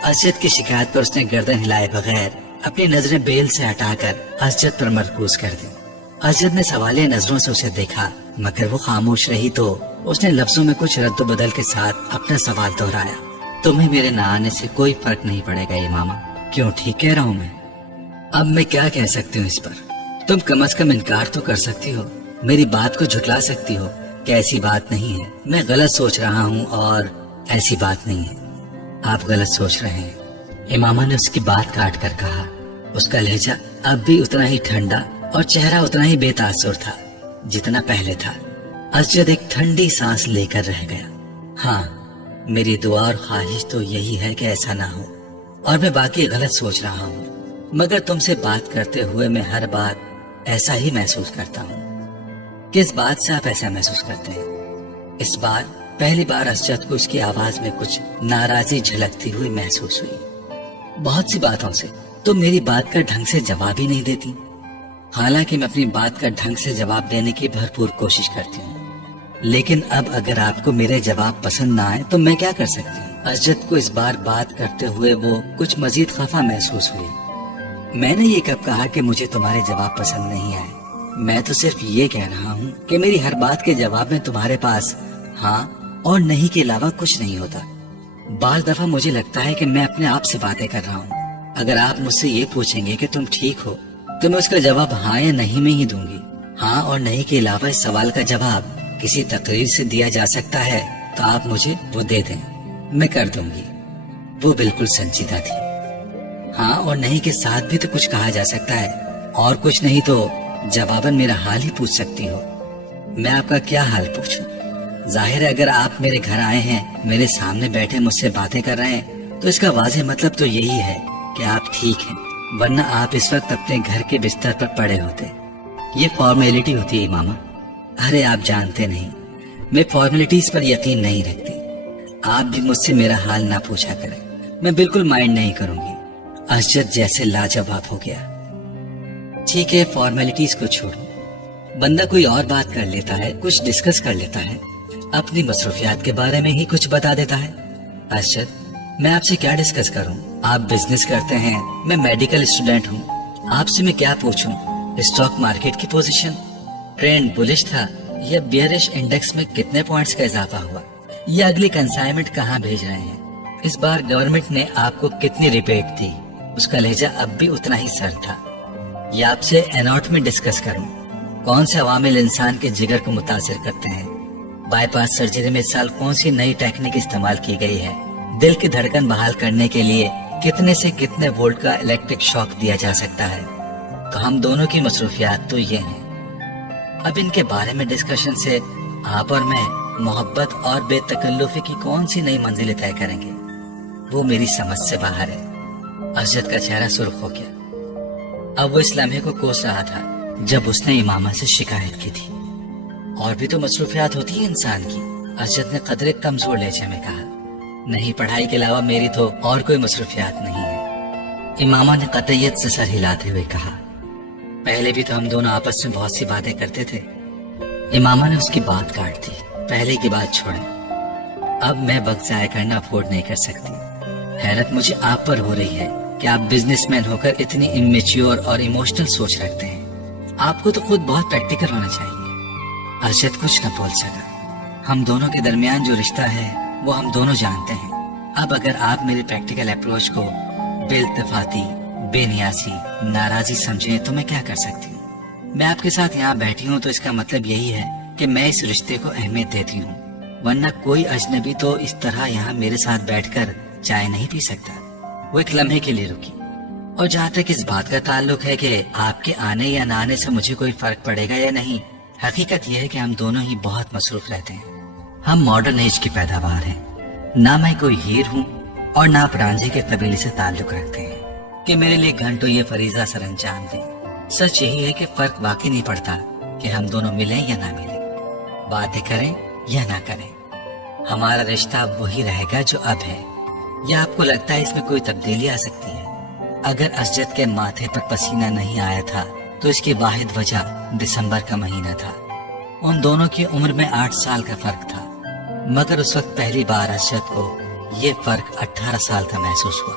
अरशद की शिकायत पर उसने गर्दन हिलाए बगैर अपनी नजरें बेल से हटाकर अरशद पर मरकूज कर दी। अरशद ने सवालिया नजरों से उसे देखा, मगर वो खामोश रही तो उसने लफ्जों में कुछ रद्द बदल के साथ अपना सवाल दोहराया। तुम्हें मेरे न आने से कोई फर्क नहीं पड़ेगा इमामा। क्यों, ठीक कह रहा हूँ मैं? अब मैं क्या कह सकती हूँ इस पर? तुम कम से कम इनकार तो कर सकती हो, मेरी बात को झुटला सकती हो कि ऐसी बात नहीं है, मैं गलत सोच रहा हूँ और ऐसी बात नहीं है। आप गलत सोच रहे हैं, इमामा ने उसकी बात काट कर कहा। उसका लहजा अब भी उतना ही ठंडा और चेहरा उतना ही बेतासुर था जितना पहले था। अरशद एक ठंडी सांस लेकर रह गया। हाँ, मेरी दुआ और ख्वाहिश तो यही है कि ऐसा ना हो और मैं बाकी गलत सोच रहा हूँ, मगर तुमसे बात करते हुए मैं हर बार ऐसा ही महसूस करता हूँ। किस बात से आप ऐसा महसूस करते हैं? इस बार पहली बार अरशद को उसकी आवाज में कुछ नाराजगी झलकती हुई महसूस हुई। बहुत सी बातों से तुम मेरी बात का ढंग से जवाब ही नहीं देती, हालांकि मैं अपनी बात का ढंग से जवाब देने की भरपूर कोशिश करती हूँ। लेकिन अब अगर आपको मेरे जवाब पसंद ना आए तो मैं क्या कर सकती हूँ? असजद को इस बार बात करते हुए वो कुछ मजीद खफा महसूस हुई। मैंने ये कब कहा कि मुझे तुम्हारे जवाब पसंद नहीं आए? मैं तो सिर्फ ये कह रहा हूँ कि मेरी हर बात के जवाब में तुम्हारे पास हाँ और नहीं के अलावा कुछ नहीं होता। बार दफा मुझे लगता है कि मैं अपने आप से बातें कर रहा हूँ। अगर आप मुझसे ये पूछेंगे कि तुम ठीक हो तो मैं उसका जवाब हाँ या नहीं में ही दूंगी। हाँ और नहीं के अलावा इस सवाल का जवाब किसी तकरीर से दिया जा सकता है तो आप मुझे वो दे दें, मैं कर दूंगी। वो बिल्कुल संजीदा थी। हाँ और नहीं के साथ भी तो कुछ कहा जा सकता है, और कुछ नहीं तो जवाबन मेरा हाल ही पूछ सकती हो। मैं आपका क्या हाल पूछूं? जाहिर है अगर आप मेरे घर आए हैं, मेरे सामने बैठे मुझसे बातें कर रहे हैं, तो इसका वाज़ेह मतलब तो यही है कि आप ठीक हैं, वरना आप इस वक्त अपने घर के बिस्तर पर पड़े होते। ये फॉर्मेलिटी होती है मामा। अरे आप जानते नहीं, मैं फॉर्मेलिटीज पर यकीन नहीं रखती। आप भी मुझसे मेरा हाल ना पूछा करें, मैं बिल्कुल माइंड नहीं करूंगी। असजद जैसे लाजवाब हो गया। ठीक है, फॉर्मेलिटीज को छोड़ो, बंदा कोई और बात कर लेता है, कुछ डिस्कस कर लेता है, अपनी मसरूफियात के बारे में ही कुछ बता देता है। असजद, मैं आपसे क्या डिस्कस करूं? आप बिजनेस करते हैं, मैं मेडिकल स्टूडेंट हूं। आपसे मैं क्या पूछूं? स्टॉक मार्केट की पोजीशन, ट्रेंड बुलिश था या बियरिश, इंडेक्स में कितने पॉइंट्स का इजाफा हुआ, या अगली कंसाइनमेंट कहाँ भेज रहे हैं, इस बार गवर्नमेंट ने आपको कितनी रिबेट दी, उसका लहजा अब भी उतना ही सर था। या आपसे एनाटॉमी डिस्कस करूं, कौन से अवामिल इंसान के जिगर को मुतासिर करते हैं, बाईपास सर्जरी में इस साल कौन सी नई टेक्निक इस्तेमाल की गई है, दिल की धड़कन बहाल करने के लिए कितने से कितने वोल्ट का इलेक्ट्रिक शॉक दिया जा सकता है। तो हम दोनों की मसरूफियात तो ये हैं। अब इनके बारे में डिस्कशन से आप और मैं मोहब्बत और बेतकल्लुफी की कौन सी नई मंजिलें तय करेंगे, वो मेरी समझ से बाहर है। असजद का चेहरा सुर्ख हो गया। अब वो इस लम्हे को कोस रहा था जब उसने इमामा से शिकायत की थी। और भी तो मसरूफियात होती है इंसान की। असजद ने कदरे कमजोर लहजे में कहा, नहीं, पढ़ाई के अलावा मेरी तो और कोई मसरूफियात नहीं है। इमामा ने कतईयत से सर हिलाते हुए कहा, पहले भी तो हम दोनों आपस में बहुत सी बातें करते थे। इमामा ने उसकी बात काट दी। पहले की बात छोड़ें, अब मैं वक्त जाया करना अफोर्ड नहीं कर सकती। हैरत मुझे आप पर हो रही है कि आप बिजनेसमैन होकर इतनी इमेच्योर और इमोशनल सोच रखते हैं। आपको तो खुद बहुत प्रैक्टिकल होना चाहिए। अरशद कुछ न बोल सका। हम दोनों के दरमियान जो रिश्ता है वो हम दोनों जानते हैं। अब अगर आप मेरी प्रैक्टिकल अप्रोच को बेइल्तिफाती, बेनियासी, नाराजी समझें तो मैं क्या कर सकती हूँ? मैं आपके साथ यहाँ बैठी हूँ तो इसका मतलब यही है कि मैं इस रिश्ते को अहमियत देती हूँ, वरना कोई अजनबी तो इस तरह यहाँ मेरे साथ बैठकर चाय नहीं पी सकता। वो एक लम्हे के लिए रुकी। और जहाँ तक इस बात का ताल्लुक है कि आपके आने या ना आने से मुझे कोई फर्क पड़ेगा या नहीं, हकीकत यह है कि हम दोनों ही बहुत मसरूफ रहते हैं। हम मॉडर्न एज की पैदावार हैं। ना मैं कोई हीर हूँ और ना आप रांझे के कबीले से ताल्लुक रखते हैं कि मेरे लिए घंटों ये फरीजा सर अंजाम दें। सच यही है कि फर्क वाकई नहीं पड़ता कि हम दोनों मिलें या ना मिलें, बातें करें या ना करें। हमारा रिश्ता अब वही रहेगा जो अब है, या आपको लगता है इसमें कोई तब्दीली आ सकती है? अगर असजद के माथे पर पसीना नहीं आया था तो इसकी वाहिद वजह दिसंबर का महीना था। उन दोनों की उम्र में 8 साल का फर्क था, मगर उस वक्त पहली बार असजद को ये फर्क 18 साल का महसूस हुआ।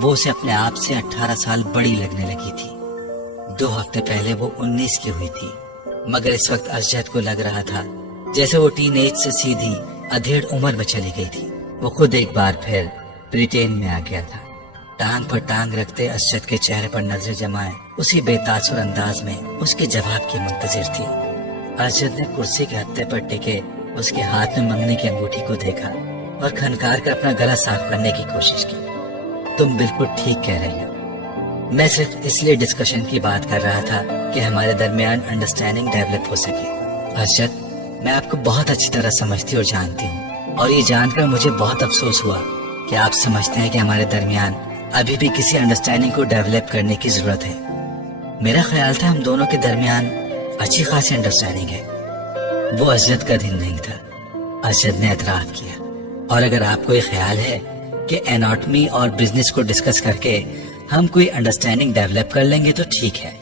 वो उसे अपने आप से 18 साल बड़ी लगने लगी थी। 2 हफ्ते पहले वो 19 की हुई थी, मगर इस वक्त असजद को लग रहा था जैसे वो टीनेज से सीधी अधेड़ उम्र में चली गई थी। वो खुद एक बार फिर ब्रिटेन में आ गया था। टांग पर टांग रखते असजद के चेहरे पर नजर जमाए उसी बेतासुर अंदाज में उसके जवाब की मुंतजिर थी। असजद ने कुर्सी के हत्थे पर टिके उसके हाथ में मंगनी की अंगूठी को देखा और खनकार कर अपना गला साफ करने की कोशिश की। तुम बिल्कुल ठीक कह रही हो। मैं सिर्फ इसलिए डिस्कशन की बात कर रहा था कि हमारे दरमियान अंडरस्टैंडिंग डेवलप हो सके। असजद, मैं आपको बहुत अच्छी तरह समझती और जानती हूँ, और ये जानकर मुझे बहुत अफसोस हुआ कि आप समझते हैं कि हमारे दरमियान अभी भी किसी अंडरस्टैंडिंग को डेवलप करने की जरूरत है। मेरा ख्याल था हम दोनों के दरमियान अच्छी खासी अंडरस्टैंडिंग है। वो असजद का दिन नहीं था। असजद ने एतराफ किया। और अगर आपको ये ख्याल है कि एनाटॉमी और बिजनेस को डिस्कस करके हम कोई अंडरस्टैंडिंग डेवलप कर लेंगे तो ठीक है,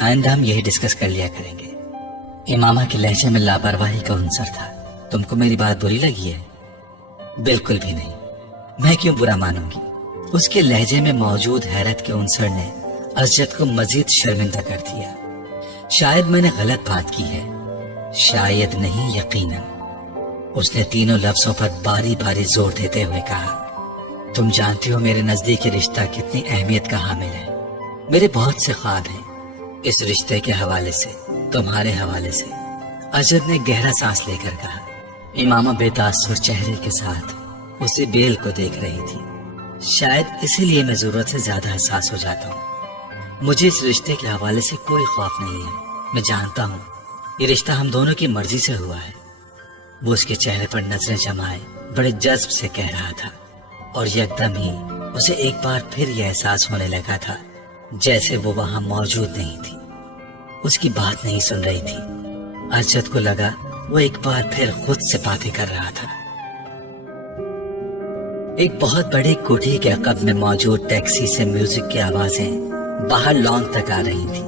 आइंदा हम यही डिस्कस कर लिया करेंगे। इमामा के लहजे में लापरवाही का अंसर था। तुमको मेरी बात बुरी लगी है? बिल्कुल भी नहीं। मैं क्यों बुरा मानूंगी? उसके लहजे में मौजूद हैरत के उनसर ने अजद को मजीद शर्मिंदा कर दिया। शायद मैंने गलत बात की है, शायद नहीं यकीनन। उसने तीनों लफ्जों पर बारी बारी जोर देते हुए कहा, तुम जानती हो मेरे नजदीक ये रिश्ता कितनी अहमियत का हामिल है। मेरे बहुत से ख्वाब हैं इस रिश्ते के हवाले से, तुम्हारे हवाले से। अजद ने गहरा सांस लेकर कहा। इमामा बेतासुर चेहरे के साथ उसे बेल को देख रही थी। शायद इसीलिए मैं जरूरत से ज्यादा एहसास हो जाता हूँ। मुझे इस रिश्ते के हवाले से कोई खौफ नहीं है। मैं जानता हूँ ये रिश्ता हम दोनों की मर्जी से हुआ है। वो उसके चेहरे पर नजरें जमाए बड़े जज्ब से कह रहा था, और यकदम ही उसे एक बार फिर यह एहसास होने लगा था जैसे वो वहां मौजूद नहीं थी, उसकी बात नहीं सुन रही थी। अजद को लगा वो एक बार फिर खुद से बातें कर रहा था। एक बहुत बड़ी कोठी के अकब में मौजूद टैक्सी से म्यूजिक की आवाजें बाहर लॉन तक आ रही थी।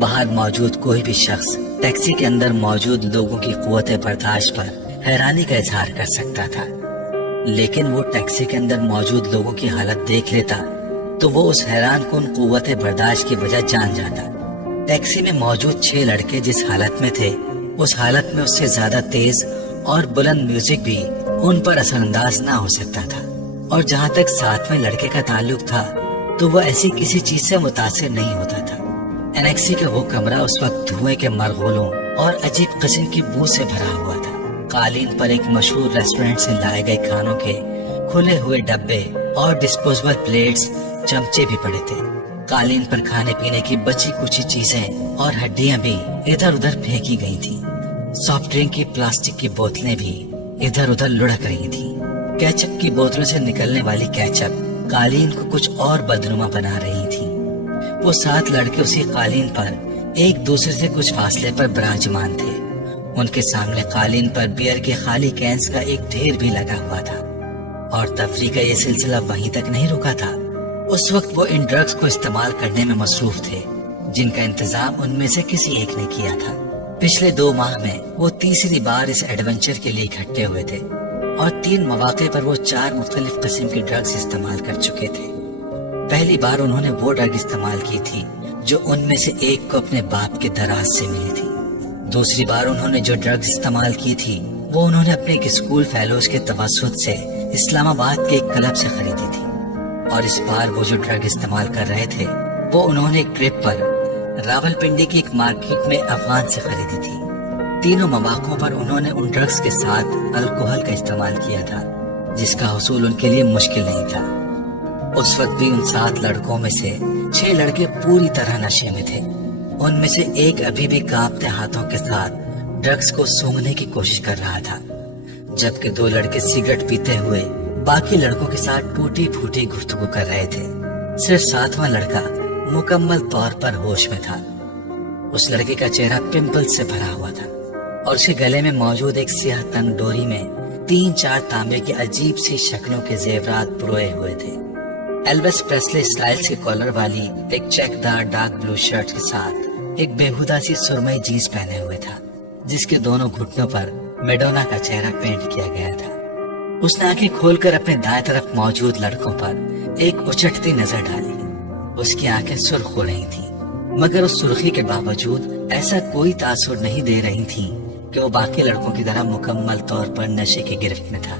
बाहर मौजूद कोई भी शख्स टैक्सी के अंदर मौजूद लोगों की कुव्वत बर्दाश्त पर हैरानी का इजहार कर सकता था, लेकिन वो टैक्सी के अंदर मौजूद लोगों की हालत देख लेता तो वो उस हैरान कुन कुव्वत बर्दाश्त की वजह जान जाता। टैक्सी में मौजूद 6 लड़के जिस हालत में थे, उस हालत में उससे ज्यादा तेज और बुलंद म्यूजिक भी उन पर असरअंदाज ना हो सकता था। और जहाँ तक 7वें लड़के का ताल्लुक था तो वो ऐसी किसी चीज से मुतासिर नहीं होता था। एनेक्सी का वो कमरा उस वक्त धुएं के मरगोलों और अजीब किस्म की बू से भरा हुआ था। कालीन पर एक मशहूर रेस्टोरेंट से लाए गए खानों के खुले हुए डब्बे और डिस्पोजेबल प्लेट्स, चमचे भी पड़े थे। कालीन पर खाने पीने की बची कुची चीजें और हड्डियां भी इधर उधर फेंकी गई थी। सॉफ्ट ड्रिंक की प्लास्टिक की बोतलें भी इधर उधर लुढ़क रही थी। केचप की बोतलों से निकलने वाली केचप कालीन को कुछ और बदनुमा बना रही थी। वो 7 लड़के उसी कालीन पर एक दूसरे से कुछ फासले पर विराजमान थे। उनके सामने कालीन पर बियर के खाली कैंस का एक ढेर भी लगा हुआ था। और तफरीह का ये सिलसिला वहीं तक नहीं रुका था। उस वक्त वो इन ड्रग्स को इस्तेमाल करने में मसरूफ थे जिनका इंतजाम उनमें से किसी एक ने किया था। पिछले 2 माह में वो तीसरी बार इस एडवेंचर के लिए इकट्ठे हुए थे और 3 मौके पर वो 4 मुख्तलिफ किस्म की ड्रग्स इस्तेमाल कर चुके थे। पहली बार उन्होंने वो ड्रग इस्तेमाल की थी जो उनमें से एक को अपने बाप के दराज से मिली थी। दूसरी बार उन्होंने जो ड्रग्स इस्तेमाल की थी वो उन्होंने अपने एक स्कूल फेलोज के तवस्सुत से इस्लामाबाद के एक क्लब से खरीदी थी। और इस बार वो जो ड्रग इस्तेमाल कर रहे थे वो उन्होंने एक ट्रिप पर रावलपिंडी की एक मार्केट में अफगान से खरीदी थी। तीनों मौकों पर उन्होंने उन ड्रग्स के साथ अल्कोहल का इस्तेमाल किया था जिसका हुसूल उनके लिए मुश्किल नहीं था। उस वक्त भी उन 7 लड़कों में से 6 लड़के पूरी तरह नशे में थे। उनमें से एक अभी भी कांपते हाथों के साथ ड्रग्स को सूंघने की कोशिश कर रहा था, जबकि 2 लड़के सिगरेट पीते हुए बाकी लड़कों के साथ टूटी फूटी गुफ्तगू कर रहे थे। सिर्फ 7वां लड़का मुकम्मल तौर पर होश में था। उस लड़के का चेहरा पिंपल से भरा हुआ था और उसके गले में मौजूद एक सियाह तंग डोरी में 3-4 तांबे की अजीब सी शक्लों के जेवरात परोए हुए थे। एल्विस प्रेस्ले स्टाइल्स के कॉलर वाली एक चेकदार डार्क ब्लू शर्ट के साथ एक बेहुदा सी सुरमई जीन्स पहने हुए था जिसके दोनों घुटनों पर मैडोना का चेहरा पेंट किया गया था। उसने आंखें खोलकर अपने दाएं तरफ मौजूद लड़कों पर एक उचटती नजर डाली। उसकी आंखें सुर्ख हो रही थीं, मगर उस सुर्खी के बावजूद ऐसा कोई तासुर नहीं दे रही थीं कि वो बाकी लड़कों की तरह मुकम्मल तौर पर नशे की गिरफ्त में था।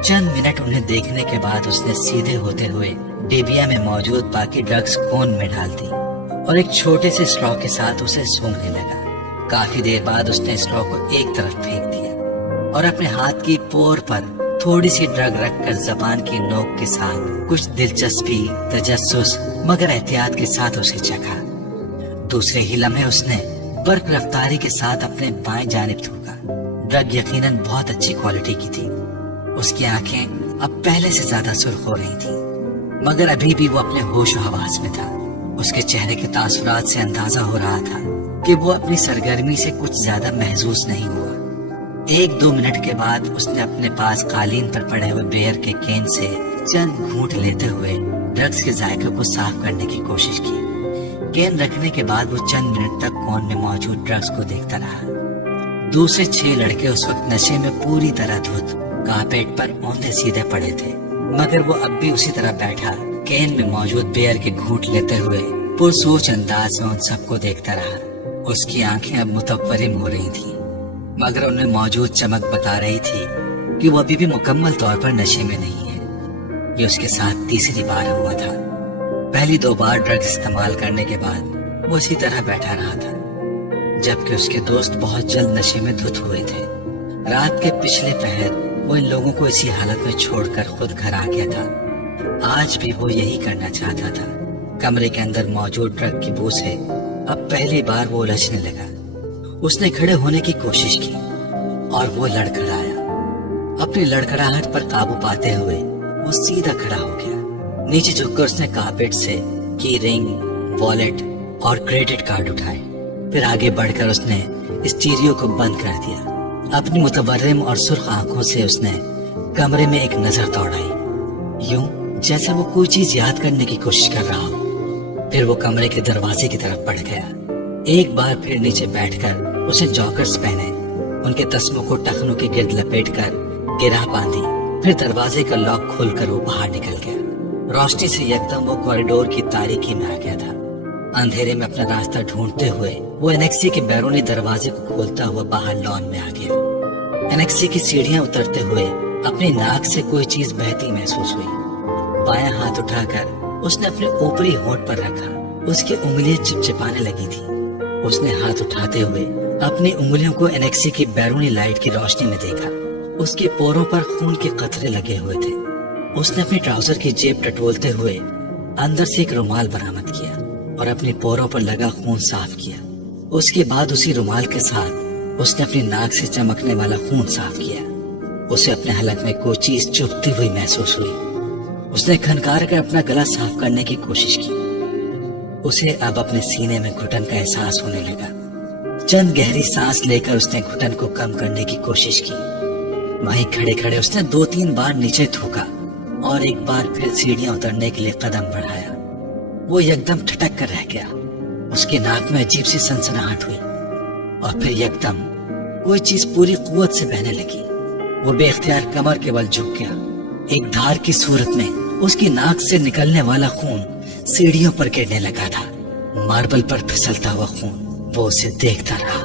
चंद मिनट उन्हें देखने के बाद उसने सीधे होते हुए डेबिया में मौजूद बाकी ड्रग्स कोन में डाल दी और एक छोटे से स्ट्रॉ के साथ उसे सूंघने लगा। काफी देर बाद उसने स्ट्रॉ को एक तरफ फेंक दिया और अपने हाथ की पोर पर थोड़ी सी ड्रग रखकर जबान की नोक के साथ कुछ दिलचस्पी, तजस्सुस मगर एहतियात के साथ उसे चखा। दूसरे ही लम्हे उसने बर्क रफ्तारी के साथ अपने बाएं जानिब थूका। ड्रग यकीनन बहुत अच्छी क्वालिटी की थी। उसकी आंखें अब पहले से ज्यादा सुर्ख हो रही थी, मगर अभी भी वो अपने होश हवास में था। उसके चेहरे के तासुरात से अंदाजा हो रहा था कि वो अपनी सरगर्मी से कुछ ज्यादा महसूस नहीं हुआ। 1-2 मिनट के बाद उसने अपने पास कालीन पर पड़े हुए बेयर के केन से चंद घूंट लेते हुए ड्रग्स के जायके को साफ करने की कोशिश की। केन रखने के बाद वो चंद मिनट तक कोन में मौजूद ड्रग्स को देखता रहा। दूसरे 6 लड़के उस वक्त नशे में पूरी तरह धुत कारपेट पर औंधे सीधे पड़े थे। मगर वो अब भी उसी तरह बैठा कैन में मौजूद बियर के घूंट लेते हुए पुरसोच अंदाज में उन सबको देखता रहा। उसकी आंखें अब मुतव्वरिम हो रही थी, मगर उनमें मौजूद चमक बता रही थी कि वो अभी भी मुकम्मल तौर पर नशे में नहीं है। ये उसके साथ तीसरी बार हुआ था। पहली 2 बार ड्रग्स इस्तेमाल करने के बाद वो इसी तरह बैठा रहा था, जबकि उसके दोस्त बहुत जल्द नशे में धुत हुए थे। रात के पिछले पहर वो इन लोगों को इसी हालत में छोड़कर खुद घर आ गया था। आज भी वो यही करना चाहता था। कमरे के अंदर मौजूद ड्रग की बू से अब पहली बार वो उलझने लगा। उसने खड़े होने की कोशिश की और वो लड़खड़ाया। अपनी लड़खड़ाहट पर काबू पाते हुए वो सीधा खड़ा हो गया। नीचे झुककर उसने कारपेट से की रिंग, वॉलेट और क्रेडिट कार्ड उठाए। फिर आगे बढ़कर उसने स्टीरियो को बंद कर दिया। अपनी मुतवर्रिम और सुर्ख आंखों से उसने कमरे में एक नजर दौड़ाई, यूं जैसे वो कोई चीज याद करने की कोशिश कर रहा हो। फिर वो कमरे के दरवाजे की तरफ बढ़ गया। एक बार फिर नीचे बैठकर उसने जॉकर्स पहने, उनके तस्मों को टखनों के गिर्द लपेटकर गिरा बांधी। फिर दरवाजे का लॉक खोलकर वो बाहर निकल गया। रोशनी से यकदम वो कॉरिडोर की तारीकी में आ गया था। अंधेरे में अपना रास्ता ढूंढते हुए वो एनेक्सी के बैरूनी दरवाजे को खोलता हुआ बाहर लॉन में आ गया। एनेक्सी की सीढ़ियां उतरते हुए अपनी नाक से कोई चीज बहती महसूस हुई। बायां हाथ उठाकर उसने अपने ऊपरी होंठ पर रखा। उसकी उंगलियां चिपचिपाने लगी थी। उसने हाथ उठाते हुए अपनी उंगलियों को एनेक्सी की बैरूनी लाइट की रोशनी में देखा। उसके पोरों पर खून के कतरे लगे हुए थे। उसने अपनी ट्राउजर की जेब टटोलते हुए अंदर से एक रुमाल बरामद किया और अपने पोरों पर लगा खून साफ किया। उसके बाद उसी रुमाल के साथ उसने अपनी नाक से चमकने वाला खून साफ किया। उसे अपने हलक में कोई चीज चुभती हुई महसूस हुई। उसने खनकार कर अपना गला साफ करने की कोशिश की। उसे अब अपने सीने में घुटन का एहसास होने लगा। चंद गहरी सांस लेकर उसने घुटन को कम करने की कोशिश की। वहीं खड़े खड़े उसने 2-3 बार नीचे थूका और एक बार फिर सीढ़ियां उतरने के लिए कदम बढ़ाया। वो एकदम ठटक कर रह गया। उसकी नाक में अजीब सी सनसनाहट हुई और फिर एकदम कोई चीज पूरी कुव्वत से बहने लगी। वो बेख्तियार कमर के बल झुक गया। एक धार की सूरत में उसकी नाक से निकलने वाला खून सीढ़ियों पर गिरने लगा था। मार्बल पर फिसलता हुआ खून। वो उसे देखता रहा।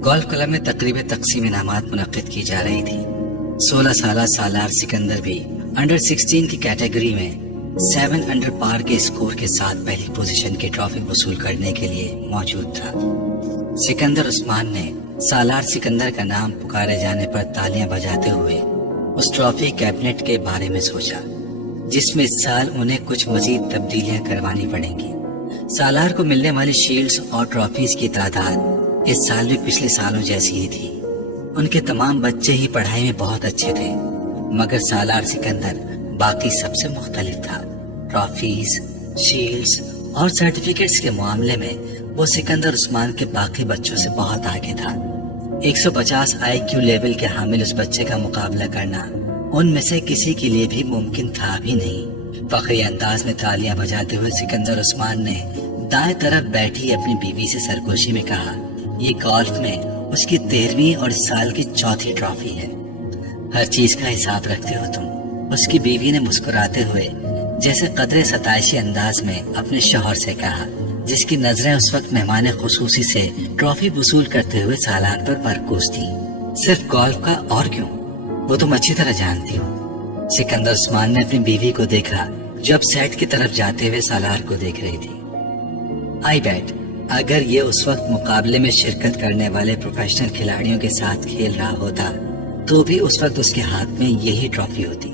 गोल्फ क्लब में तकरीबें तकसीम इनामात मुनक्किद की जा रही थी। 16 साला सालार सिकंदर भी अंडर 16 की कैटेगरी में 7 अंडर पार के स्कोर के साथ पहली पोजीशन की ट्रॉफी वसूल करने के लिए मौजूद था। सिकंदर उस्मान ने सालार सिकंदर का नाम पुकारे जाने पर तालियां बजाते हुए उस ट्रॉफी कैबिनेट के बारे में सोचा, जिसमें इस साल उन्हें कुछ मजीद तब्दीलियां करवानी पड़ेंगी। सालार को मिलने वाली शील्ड्स और ट्रॉफीज की तादाद इस साल भी पिछले सालों जैसी ही थी। उनके तमाम बच्चे ही पढ़ाई में बहुत अच्छे थे, मगर सालार सिकंदर बाकी सबसे मुख्तलिफ था। ट्रॉफीज, शील्ड्स और सर्टिफिकेट्स के मामले में वो सिकंदर उस्मान के बाकी बच्चों से बहुत आगे था। 150 IQ लेवल के हामिल उस बच्चे का मुकाबला करना उनमें से किसी के लिए भी मुमकिन था भी नहीं। फखरी अंदाज में तालियां बजाते हुए सिकंदर उस्मान ने दाएं तरफ बैठी अपनी बीवी से सरगोशी में कहा, ये गोल्फ में उसकी 13वीं और इस साल की 4थी ट्रॉफी है। हर चीज का हिसाब रखते हो तुम, उसकी बीवी ने मुस्कुराते हुए जैसे कदरे सताइशी अंदाज में अपने शौहर से कहा, जिसकी नजरें उस वक्त मेहमान खुसूसी से ट्रॉफी वसूल करते हुए सालार पर मरकूज थी। सिर्फ गोल्फ का और क्यों, वो तुम अच्छी तरह जानती हो। सिकंदर उस्मान ने अपनी बीवी को देखा जो अब सेट की तरफ जाते हुए सालार को देख रही थी। आई बैट अगर ये उस वक्त मुकाबले में शिरकत करने वाले प्रोफेशनल खिलाड़ियों के साथ खेल रहा होता तो भी उस वक्त उसके हाथ में यही ट्रॉफी होती।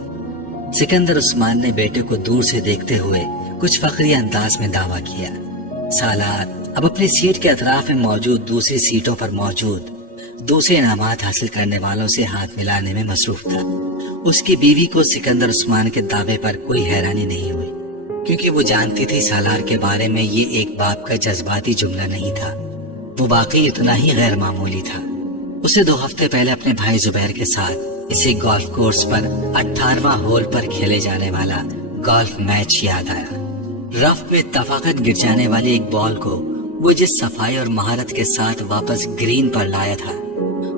सिकंदर उस्मान ने बेटे को दूर से देखते हुए कुछ फखरी अंदाज में दावा किया। सालार अब अपनी सीट के अतराफ में मौजूद दूसरी सीटों पर मौजूद दूसरे इनामात हासिल करने वालों से हाथ मिलाने में मसरूफ था। उसकी बीवी को सिकंदर उस्मान के दावे पर कोई हैरानी नहीं हुई, क्योंकि वो जानती थी सालार के बारे में ये एक बाप का जज्बाती जुमला नहीं था, वो वाकई इतना ही गैर मामूली था। उसे 2 हफ्ते पहले अपने भाई जुबैर के साथ इसी गोल्फ कोर्स पर 18वां होल पर खेले जाने वाला गोल्फ मैच याद आया। रफ में तफाकत गिर जाने वाली एक बॉल को वो जिस सफाई और महारत के साथ वापस ग्रीन पर लाया था,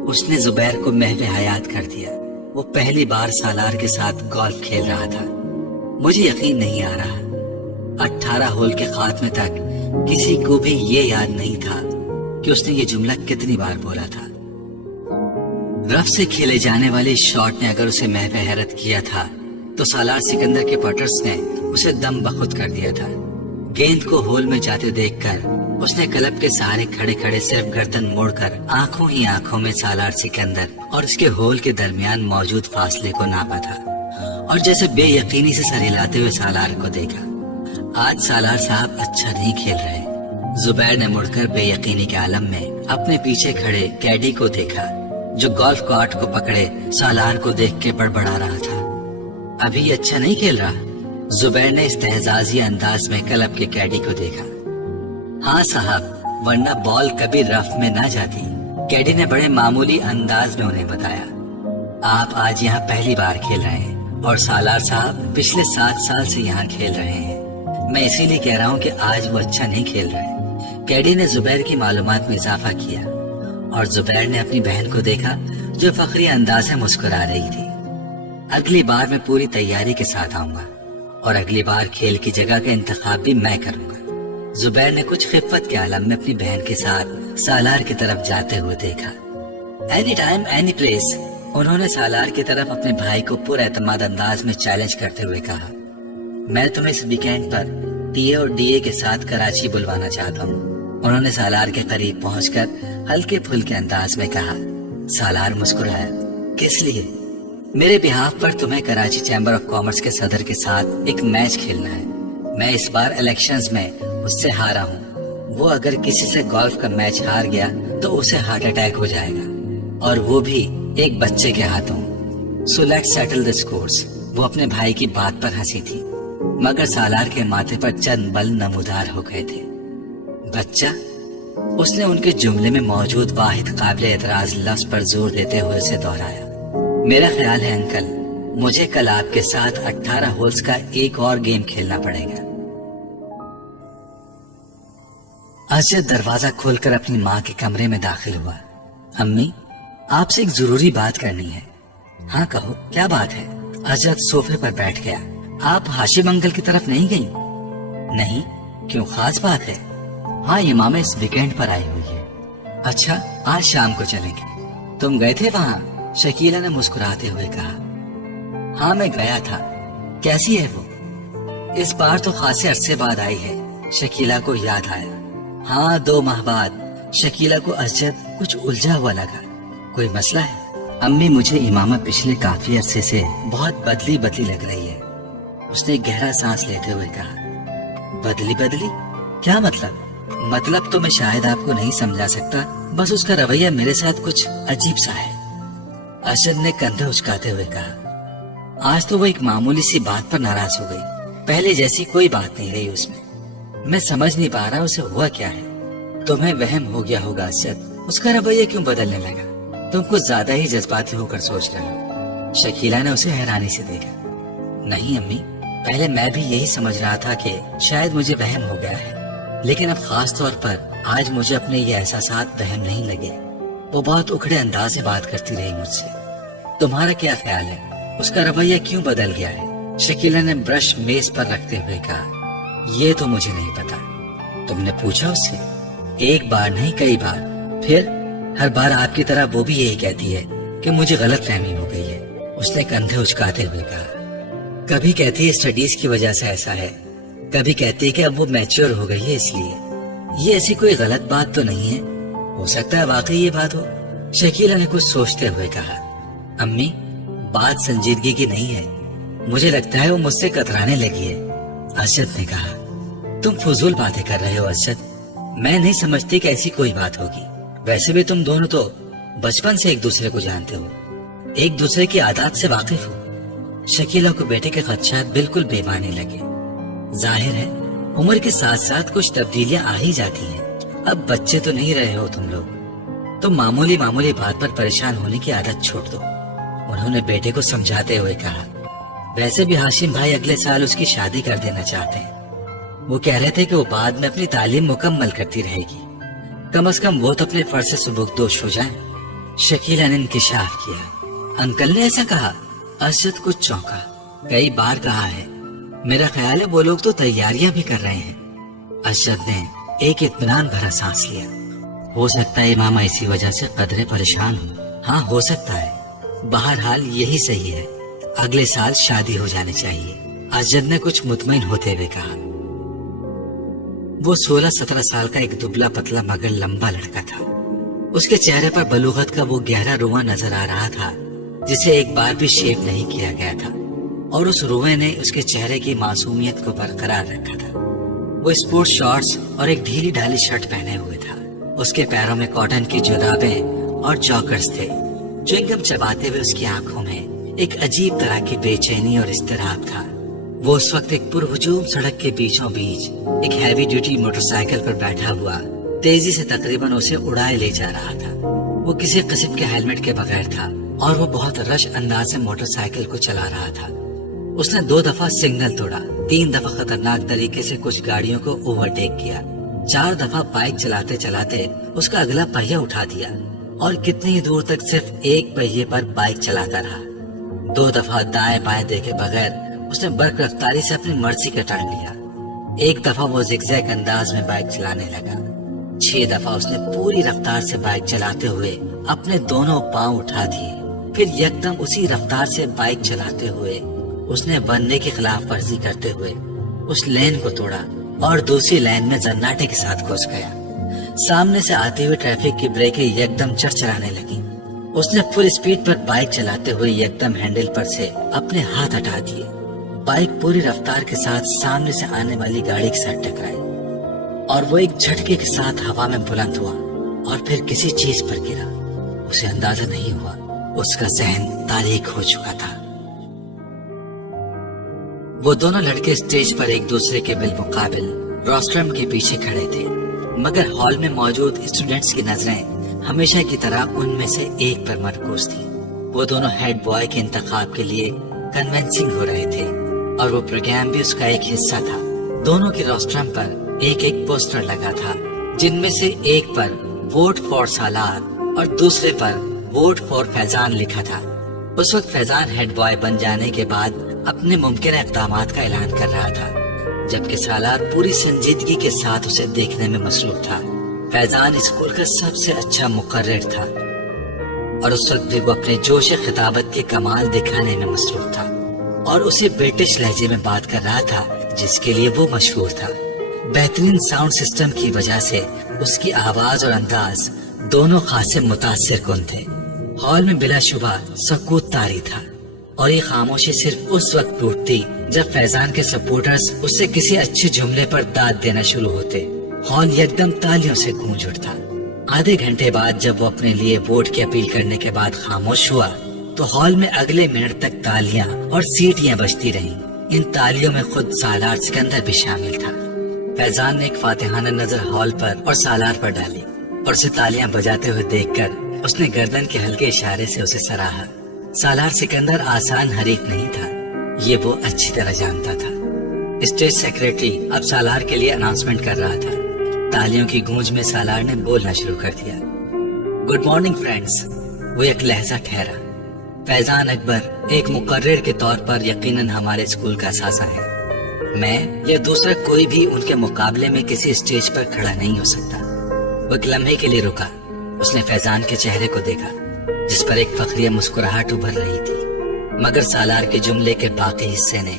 उसने जुबैर को महवे हयात कर दिया। वो पहली बार सालार के साथ गोल्फ खेल रहा था। मुझे यकीन नहीं आ रहा, 18 होल के खात्मे तक किसी को भी ये याद नहीं था कि उसने ये जुमला कितनी बार बोला था। रफ से खेले जाने वाले शॉट ने अगर उसे महव हैरत किया था तो सालार सिकंदर के पटर्स ने उसे दम बखुद कर दिया था। गेंद को होल में जाते देखकर उसने क्लब के सहारे खड़े खड़े सिर्फ गर्दन मोड़कर आंखों ही आंखों में सालार सिकंदर और उसके होल के दरमियान मौजूद फासले को नापा था और जैसे बेयकीनी से सर हिलाते हुए सालार को देखा। आज सालार साहब अच्छा नहीं खेल रहे। जुबैर ने मुड़कर बेयकीनी के आलम में अपने पीछे खड़े कैडी को देखा जो गोल्फ कार्ट को पकड़े सालार को देख के बड़बड़ा रहा था। अभी अच्छा नहीं खेल रहा? जुबैर ने इस्तेहजाजी अंदाज में क्लब के कैडी को देखा। हाँ साहब, वरना बॉल कभी रफ में ना जाती, कैडी ने बड़े मामूली अंदाज में उन्हें बताया। आप आज यहाँ पहली बार खेल रहे हैं और सालार साहब पिछले 7 साल से यहाँ खेल रहे हैं। मैं इसीलिए कह रहा हूँ कि आज वो अच्छा नहीं खेल रहे। कैडी ने जुबैर की मालूमात में इजाफा किया और जुबैर ने अपनी बहन को देखा जो फखरी अंदाज से मुस्कुरा रही थी। अगली बार मैं पूरी तैयारी के साथ आऊंगा और अगली बार खेल की जगह का इंतखाब भी मैं करूंगा। जुबैर ने कुछ खिफ़त के आलम में अपनी बहन के साथ सालार की तरफ जाते हुए देखा। एनी टाइम एनी प्लेस, उन्होंने सालार की तरफ अपने भाई को पुरएतमाद अंदाज में चैलेंज करते हुए कहा। मैं तुम्हें इस वीकेंड पर टीए और डीए के साथ कराची बुलवाना चाहता हूँ, उन्होंने सालार के करीब पहुंचकर हल्के फुल्के अंदाज में कहा। सालार मुस्कुराया। किस लिए? मेरे बिहाफ पर तुम्हें कराची चैम्बर ऑफ कॉमर्स के सदर के साथ एक मैच खेलना है। मैं इस बार इलेक्शंस में उससे हारा हूँ। वो अगर किसी से गोल्फ का मैच हार गया तो उसे हार्ट अटैक हो जाएगा और वो भी एक बच्चे के हाथों। So let's settle the scores. वो अपने भाई की बात पर हंसी थी मगर सालार के माथे पर चंद बल नमूदार हो गए थे। बच्चा? उसने उनके जुमले में मौजूद वाहिद काबिल एतराज लफ्ज पर जोर देते हुए उसे दोहराया। मेरा ख्याल है अंकल, मुझे कल आपके साथ 18 होल्स का एक और गेम खेलना पड़ेगा। अजय दरवाजा खोलकर अपनी माँ के कमरे में दाखिल हुआ। अम्मी, आपसे एक जरूरी बात करनी है। हाँ कहो, क्या बात है? अजय सोफे पर बैठ गया। आप हाशिम अंकल की तरफ नहीं गई? नहीं, क्यों, खास बात है? हाँ, ये मामा इस वीकेंड पर आई हुई है। अच्छा, आज शाम को चलेंगे। तुम गए थे वहाँ? शकीला ने मुस्कुराते हुए कहा। हाँ, मैं गया था। कैसी है वो? इस बार तो खासे अरसे बाद आई है, शकीला को याद आया। हाँ, 2 माह बाद। शकीला को अजब कुछ उलझा हुआ लगा। कोई मसला है? अम्मी, मुझे इमामा पिछले काफी अरसे से बहुत बदली बदली लग रही है, उसने गहरा सांस लेते हुए कहा। बदली बदली? क्या मतलब? मतलब तो मैं शायद आपको नहीं समझा सकता, बस उसका रवैया मेरे साथ कुछ अजीब सा है। अशद ने कंधे उचकाते हुए कहा। आज तो वो एक मामूली सी बात पर नाराज हो गई, पहले जैसी कोई बात नहीं रही उसमें। मैं समझ नहीं पा रहा उसे हुआ क्या है। तुम्हें वहम हो गया होगा अशद, उसका रवैया क्यों बदलने लगा? तुम कुछ ज्यादा ही जज्बाती होकर सोच रहे हो। शकीला ने उसे हैरानी से देखा। नहीं अम्मी, पहले मैं भी यही समझ रहा था कि शायद मुझे वहम हो गया है, लेकिन अब खास तौर पर आज मुझे अपने ये एहसासात वहम नहीं लगे। वो बहुत उखड़े अंदाज से बात करती रही मुझसे। तुम्हारा क्या ख्याल है, उसका रवैया क्यों बदल गया है? शकीला ने ब्रश मेज पर रखते हुए कहा। ये तो मुझे नहीं पता। तुमने पूछा उससे? एक बार नहीं, कई बार। फिर हर बार आपकी तरह वो भी यही कहती है कि मुझे गलत फहमी हो गई है, उसने कंधे उचकाते हुए कहा। कभी कहती है स्टडीज की वजह से ऐसा है, कभी कहती है कि अब वो मैच्योर हो गई है इसलिए। ये ऐसी कोई गलत बात तो नहीं है, हो सकता है वाकई ये बात हो। शकीला ने कुछ सोचते हुए कहा। अम्मी, बात संजीदगी की नहीं है, मुझे लगता है वो मुझसे कतराने लगी है, अरशद ने कहा। तुम फजूल बातें कर रहे हो अरशद, मैं नहीं समझती कि ऐसी कोई बात होगी। वैसे भी तुम दोनों तो बचपन से एक दूसरे को जानते हो, एक दूसरे की आदत से वाकिफ हो। शकीला को बेटे के खदशात बिल्कुल बेमानी लगे। जाहिर है उम्र के साथ साथ कुछ तब्दीलियां आ ही जाती हैं। अब बच्चे तो नहीं रहे हो तुम लोग, तो मामूली मामूली बात पर परेशान होने की आदत छोड़ दो, उन्होंने बेटे को समझाते हुए कहा। वैसे भी हाशिम भाई अगले साल उसकी शादी कर देना चाहते हैं। वो कह रहे थे कि वो बाद में अपनी तालीम मुकम्मल करती रहेगी, कम से कम वो तो अपने फर्ज से सुबुकदोश हो जाए। शकीला ने इंकिशाफ किया। अंकल ने ऐसा कहा? अरशद कुछ चौंका। कई बार कहा है, मेरा ख्याल है वो लोग तो तैयारियां भी कर रहे हैं। अरशद ने एक इत्मीनान भरा सांस लिया। हो सकता है मामा इसी वजह से कदरे परेशान हो। हाँ हो सकता है, बहरहाल यही सही है, अगले साल शादी हो जानी चाहिए, अरशद ने कुछ मुतमईन होते हुए कहा। वो 16-17 साल का एक दुबला पतला मगर लंबा लड़का था। उसके चेहरे पर बलूगत का वो गहरा रुआं नजर आ रहा था जिसे एक बार भी शेव नहीं किया गया था, और उस रुए ने उसके चेहरे की मासूमियत को बरकरार रखा था। वो स्पोर्ट्स शॉर्ट्स और एक ढीली ढाली शर्ट पहने हुए था। उसके पैरों में कॉटन की जुराबें और जॉगर्स थे। च्युइंगम चबाते हुए उसकी आंखों में एक अजीब तरह की बेचैनी और इज़्तिराब था। वो उस वक्त एक पुरहुजूम सड़क के बीचों बीच एक हैवी ड्यूटी मोटरसाइकिल पर बैठा हुआ तेजी से तकरीबन उसे उड़ाए ले जा रहा था। वो किसी किस्म के हेलमेट के बगैर था और वो बहुत रश अंदाज से मोटरसाइकिल को चला रहा था। उसने 2 दफा सिग्नल तोड़ा, 3 दफा खतरनाक तरीके से कुछ गाड़ियों को ओवरटेक किया, 4 दफा बाइक चलाते चलाते उसका अगला पहिया उठा दिया और कितनी ही दूर तक सिर्फ एक पहिए पर बाइक चलाता रहा। 2 दफा दाएं बाएं देखे बगैर उसने बर्क रफ्तारी से अपनी मर्जी का टर्न लिया। 1 दफा वो जिगजैग अंदाज में बाइक चलाने लगा। 6 दफा उसने पूरी रफ्तार से बाइक चलाते हुए अपने दोनों पांव उठा दिए। फिर यकदम उसी रफ्तार से बाइक चलाते हुए उसने बनने की खिलाफ वर्जी करते हुए उस लेन को तोड़ा और दूसरी लाइन में जन्नाटे के साथ घुस गया। सामने से आती हुई ट्रैफिक की ब्रेकें यकदम चरचराने लगी। उसने फुल स्पीड पर बाइक चलाते हुए यकदम हैंडल पर से अपने हाथ हटा दिए। बाइक पूरी रफ्तार के साथ सामने से आने वाली गाड़ी के साथ टकराई और वो एक झटके के साथ हवा में बुलंद हुआ और फिर किसी चीज पर गिरा। उसे अंदाजा नहीं हुआ, उसका जहन तारीक हो चुका था। वो दोनों लड़के स्टेज पर एक दूसरे के बिलमुकाबिल रोस्ट्रम के पीछे खड़े थे, मगर हॉल में मौजूद स्टूडेंट्स की नजरें हमेशा की तरह उनमें से एक पर मरकूज थी। वो दोनों हेड बॉय के इंतखाब के लिए कन्विंसिंग हो रहे थे और वो प्रोग्राम भी उसका एक हिस्सा था। दोनों के रोस्ट्रम पर एक एक पोस्टर लगा था, जिनमें से एक पर वोट फॉर सालार और दूसरे पर वोट फॉर फैजान लिखा था। उस वक्त फैजान हेड बॉय बन जाने के बाद अपने मुमकिन इक़दामात का ऐलान कर रहा था, जबकि सालार पूरी संजीदगी के साथ उसे देखने में मसरूफ था। फैजान स्कूल का सबसे अच्छा मुकर्रिर था और उस वक्त भी वो अपने जोश खिताबत के कमाल दिखाने में मसरूफ था और उसे ब्रिटिश लहजे में बात कर रहा था जिसके लिए वो मशहूर था। बेहतरीन साउंड सिस्टम की वजह से उसकी आवाज और अंदाज दोनों खासे मुतासिर कुन थे। हॉल में बिलाशुबा सकूत तारी था और ये खामोशी सिर्फ उस वक्त टूटती जब फैजान के सपोर्टर्स उससे किसी अच्छे जुमले पर दाद देना शुरू होते। हॉल एकदम तालियों से गूंज उठता। आधे घंटे बाद जब वो अपने लिए वोट की अपील करने के बाद खामोश हुआ तो हॉल में अगले मिनट तक तालियां और सीटियां बजती रहीं। इन तालियों में खुद सालार सिकंदर भी शामिल था। फैजान ने एक फातिहाना नजर हॉल पर और सालार पर डाली और उसे तालियां बजाते हुए देखकर उसने गर्दन के हल्के इशारे से उसे सराहा। सालार सिकंदर आसान हरीफ नहीं था, ये वो अच्छी तरह जानता था। स्टेज सेक्रेटरी अब सालार के लिए अनाउंसमेंट कर रहा था। तालियों की गूंज में सालार ने बोलना शुरू कर दिया। Good morning friends. वो एक लहजा ठहरा। फैजान अकबर एक मुकर्रिर के तौर पर यकीनन हमारे स्कूल का सासा है। मैं या दूसरा कोई भी उनके मुकाबले में किसी स्टेज पर खड़ा नहीं हो सकता। वो एक लम्हे के लिए रुका। उसने फैजान के चेहरे को देखा जिस पर एक फखरिया मुस्कुराहट उभर रही थी, मगर सालार के जुमले के बाकी हिस्से ने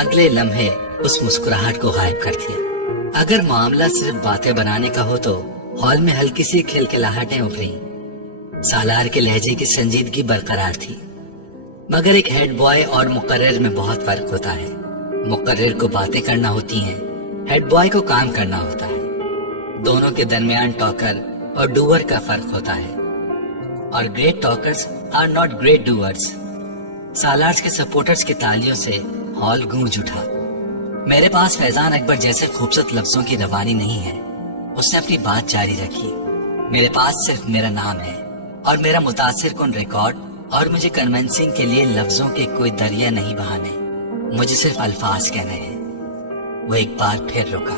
अगले लम्हे उस मुस्कुराहट को गायब कर दिया। अगर मामला सिर्फ बातें बनाने का हो तो हॉल में हल्की सी खिलखिलाहटें उभरी। सालार के लहजे की संजीदगी बरकरार थी, मगर एक हेड बॉय और मुकर्रिर में बहुत फर्क होता है। मुकर्रिर को बातें करना होती हैं, हेड बॉय को काम करना होता है। दोनों के दरमियान टॉकर और डूअर का फर्क होता है और great talkers are not great doers. Salar के सपोर्टर्स की तालियों से हॉल गूंज उठा। मेरे पास फैजान अकबर जैसे खूबसूरत लफ्जों की रवानी नहीं है। उसने अपनी बात जारी रखी। मेरे पास सिर्फ मेरा नाम है और मेरा मुतासिर कुन रिकॉर्ड, और मुझे कन्विंसिंग के लिए लफ्जों के कोई दरिया नहीं बहाने, मुझे सिर्फ अल्फाज कहने हैं। वो एक बार फिर रुका।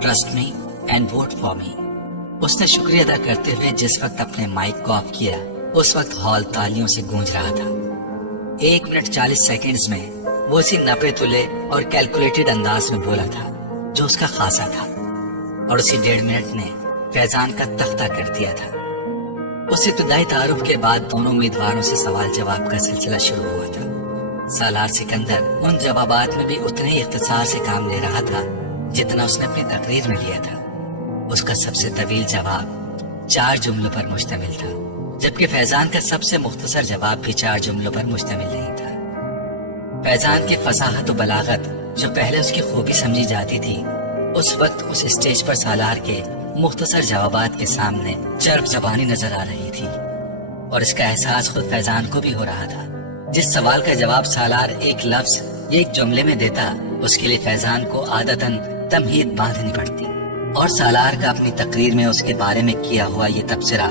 Trust me and vote for me. उसने शुक्रिया अदा करते हुए जिस वक्त अपने माइक को ऑफ किया उस वक्त हॉल तालियों से गूंज रहा था। 1 मिनट 40 सेकंड्स में वो उसी नपे तुले और कैलकुलेटेड अंदाज में बोला था जो उसका खासा था, और उसी 1.5 मिनट ने फैजान का तख्ता कर दिया था। उस इब्तिदाई तारुफ के बाद दोनों उम्मीदवारों से सवाल जवाब का सिलसिला शुरू हुआ था। सालार सिकंदर उन जवाबात में भी उतने ही इख्तिसार से काम ले रहा था जितना उसने अपनी तकरीर में लिया था। उसका सबसे तवील जवाब 4 जुमलों पर मुश्तमिल था, जबकि फैजान का सबसे मुख्तसर जवाब भी 4 जुमलों पर मुश्तमिल नहीं था। फैजान की फसाहत और बलागत जो पहले उसकी खूबी समझी जाती थी, उस वक्त उस स्टेज पर सालार के मुख्तसर जवाबात के सामने चर्ब ज़बानी नजर आ रही थी, और इसका एहसास खुद फैजान को भी हो रहा था। जिस सवाल का जवाब सालार एक लफ्ज या एक जुमले में देता, उसके लिए फैजान को आदतन तमहीद बांधनी पड़ती, और सालार का अपनी तकरीर में उसके बारे में किया हुआ ये तबसरा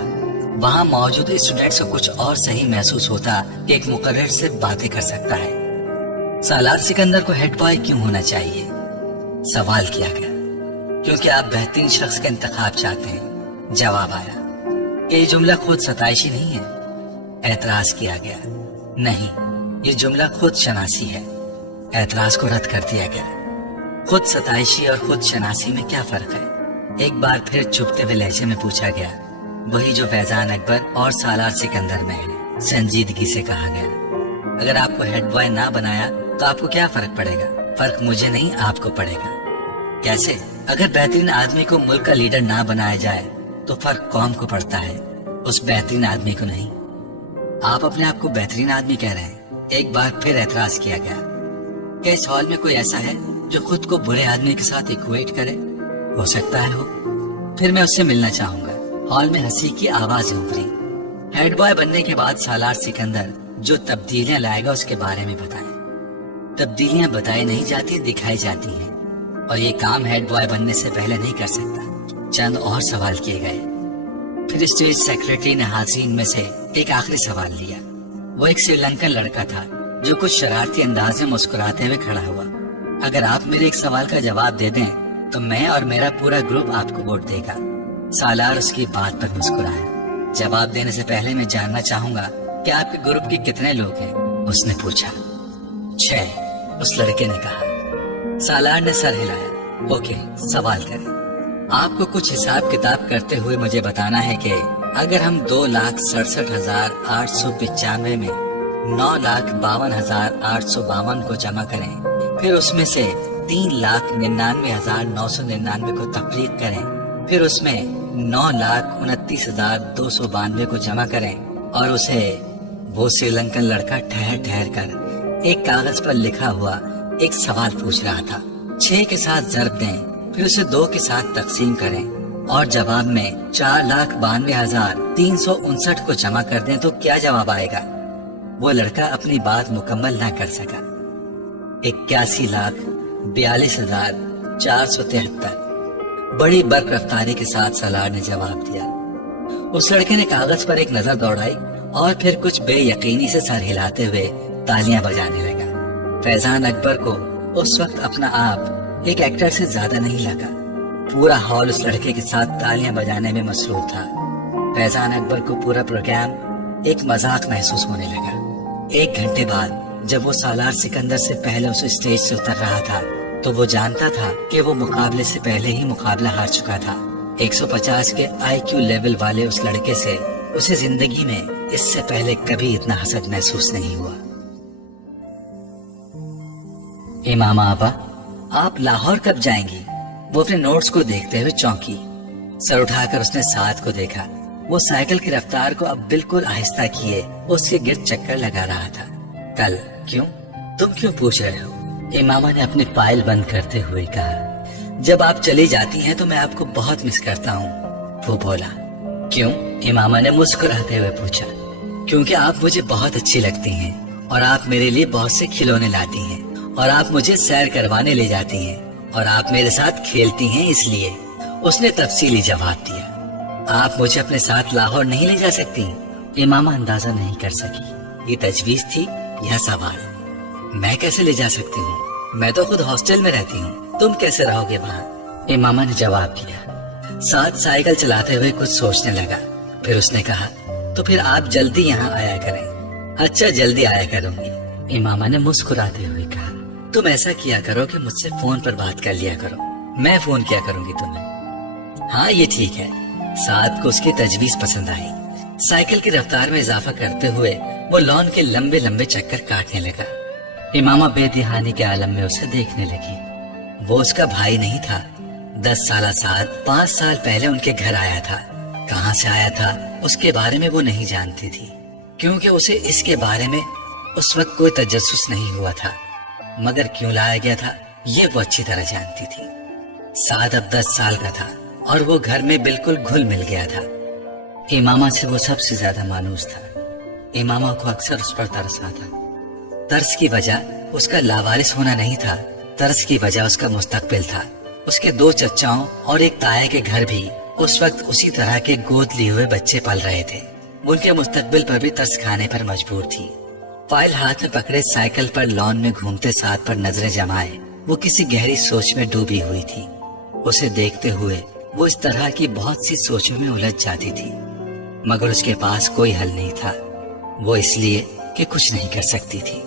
वहाँ मौजूद स्टूडेंट्स को कुछ और सही महसूस होता कि एक मुकर्रर से बातें कर सकता है। सालार सिकंदर को हेड बॉय क्यों होना चाहिए? सवाल किया गया। क्योंकि आप बेहतरीन शख्स का इंतखाब चाहते हैं। जवाब आया कि ये जुमला खुद सताइशी नहीं है। एतराज किया गया, नहीं, ये जुमला खुद शनासी है। एतराज को रद्द कर दिया गया। खुद सताइशी और खुद शनासी में क्या फर्क है? एक बार फिर चुपते हुए लहजे में पूछा गया, वही जो फैजान अकबर और सालार सिकंदर में है। संजीदगी से कहा गया, अगर आपको हेड बॉय ना बनाया तो आपको क्या फर्क पड़ेगा? फर्क मुझे नहीं, आपको पड़ेगा। कैसे? अगर बेहतरीन आदमी को मुल्क का लीडर ना बनाया जाए तो फर्क कौम को पड़ता है, उस बेहतरीन आदमी को नहीं। आप अपने आप को बेहतरीन आदमी कह रहे हैं। एक बार फिर एतराज किया गया, क्या इस हॉल में कोई ऐसा है जो खुद को बुरे आदमी के साथ इक्वेट करे? हो सकता है हो, फिर मैं उससे मिलना चाहूंगा। हॉल में हंसी की आवाज उभरी। हेड बॉय बनने के बाद सालार सिकंदर जो तब्दीलियां लाएगा उसके बारे में बताएं। तब्दीलियां बताई नहीं जाती, दिखाई जाती हैं, और ये काम हेड बॉय बनने से पहले नहीं कर सकता। चंद और सवाल किए गए। फिर स्टेज सेक्रेटरी ने हाज़रीन में से एक आखिरी सवाल लिया। वो एक श्रीलंकन लड़का था जो कुछ शरारती अंदाज में मुस्कुराते हुए खड़ा हुआ। अगर आप मेरे एक सवाल का जवाब दे दें तो मैं और मेरा पूरा ग्रुप आपको वोट देगा। सालार उसकी बात पर मुस्कुराया। जवाब देने से पहले मैं जानना चाहूंगा कि आपके ग्रुप के कितने लोग हैं? उसने पूछा। 6, उस लड़के ने कहा। सालार ने सर हिलाया। ओके, सवाल करें। आपको कुछ हिसाब किताब करते हुए मुझे बताना है कि अगर हम 2,67,895 में 9,52,852 को जमा करें, फिर उसमें से 3,99,999 को तफरीक करें, फिर उसमें 9,29,292 को जमा करें और उसे वो श्रीलंकन लड़का ठहर ठहर कर एक कागज पर लिखा हुआ एक सवाल पूछ रहा था। 6 के साथ ज़र्ब दें, फिर उसे 2 के साथ तकसीम करें और जवाब में 4,92,359 को जमा कर दें तो क्या जवाब आएगा? वो लड़का अपनी बात मुकम्मल ना कर सका। 81,42,473 बड़ी बर्क रफ्तारी के साथ सालार ने जवाब दिया। उस लड़के ने कागज पर एक नजर दौड़ाई और फिर कुछ बेयकीनी से सर हिलाते हुए तालियां बजाने लगा। फैजान अकबर को उस वक्त अपना आप एक एक्टर से ज्यादा नहीं लगा। पूरा हॉल उस लड़के के साथ तालियां बजाने में मसरूफ था। फैजान अकबर को पूरा प्रोग्राम एक मजाक महसूस होने लगा। 1 घंटे बाद जब वो सालार सिकंदर से पहले उस स्टेज से उतर रहा था तो वो जानता था कि वो मुकाबले से पहले ही मुकाबला हार चुका था। 150 के IQ लेवल वाले उस लड़के से उसे जिंदगी में इससे पहले कभी इतना हसद महसूस नहीं हुआ। इमामा आपा, आप लाहौर कब जाएंगी? वो अपने नोट्स को देखते हुए चौंकी। सर उठाकर उसने साथ को देखा। वो साइकिल की रफ्तार को अब बिल्कुल आहिस्ता किए उसके गिर्द चक्कर लगा रहा था। कल? क्यों? तुम क्यों पूछ रहे हो? इमामा ने अपनी फाइल बंद करते हुए कहा। जब आप चली जाती हैं तो मैं आपको बहुत मिस करता हूँ। वो बोला। क्यों? इमामा ने मुस्कुराते हुए पूछा। क्योंकि आप मुझे बहुत अच्छी लगती हैं और आप मेरे लिए बहुत से खिलौने लाती हैं और आप मुझे सैर करवाने ले जाती हैं और आप मेरे साथ खेलती हैं, इसलिए। उसने तफसीली जवाब दिया। आप मुझे अपने साथ लाहौर नहीं ले जा सकती? इमामा अंदाजा नहीं कर सकी ये तजवीज थी या सवाल। मैं कैसे ले जा सकती हूँ? मैं तो खुद हॉस्टल में रहती हूँ, तुम कैसे रहोगे वहाँ? इमामा ने जवाब दिया। साथ साइकिल चलाते हुए कुछ सोचने लगा। फिर उसने कहा, तो फिर आप जल्दी यहाँ आया करें। अच्छा, जल्दी आया करूंगी। इमामा ने मुस्कुराते हुए कहा, तुम ऐसा किया करो कि मुझसे फोन पर बात कर लिया करो, मैं फोन किया करूंगी तुम्हें। हाँ ये ठीक है। साद को उसकी तजवीज पसंद आई। साइकिल की रफ्तार में इजाफा करते हुए वो लॉन के लंबे लंबे चक्कर काटने लगा। इमामा बेदिहानी के आलम में उसे देखने लगी। वो उसका भाई नहीं था। 10 साल साद 5 साल पहले उनके घर आया था। कहाँ से आया था उसके बारे में वो नहीं जानती थी, क्योंकि उसे इसके बारे में उस वक्त कोई तजस्सुस नहीं हुआ था। मगर क्यों लाया गया था ये वो अच्छी तरह जानती थी। साद अब 10 साल का था और वो घर में बिल्कुल घुल मिल गया था। इमामा से वो सबसे ज्यादा मानूस था। इमामा को अक्सर उस पर तरस आता। तरस की वजह उसका लावारिस होना नहीं था, तरस की वजह उसका मुस्तकबिल था। उसके 2 चचाओं और एक ताया के घर भी उस वक्त उसी तरह के गोद लिए हुए बच्चे पल रहे थे। उनके मुस्तकबिल पर भी तरस खाने पर मजबूर थी। फाइल हाथ में पकड़े साइकिल पर लॉन में घूमते साथ पर नजरें जमाए वो किसी गहरी सोच में डूबी हुई थी। उसे देखते हुए वो इस तरह की बहुत सी सोचों में उलझ जाती थी, मगर उसके पास कोई हल नहीं था। वो इसलिए कि कुछ नहीं कर सकती थी।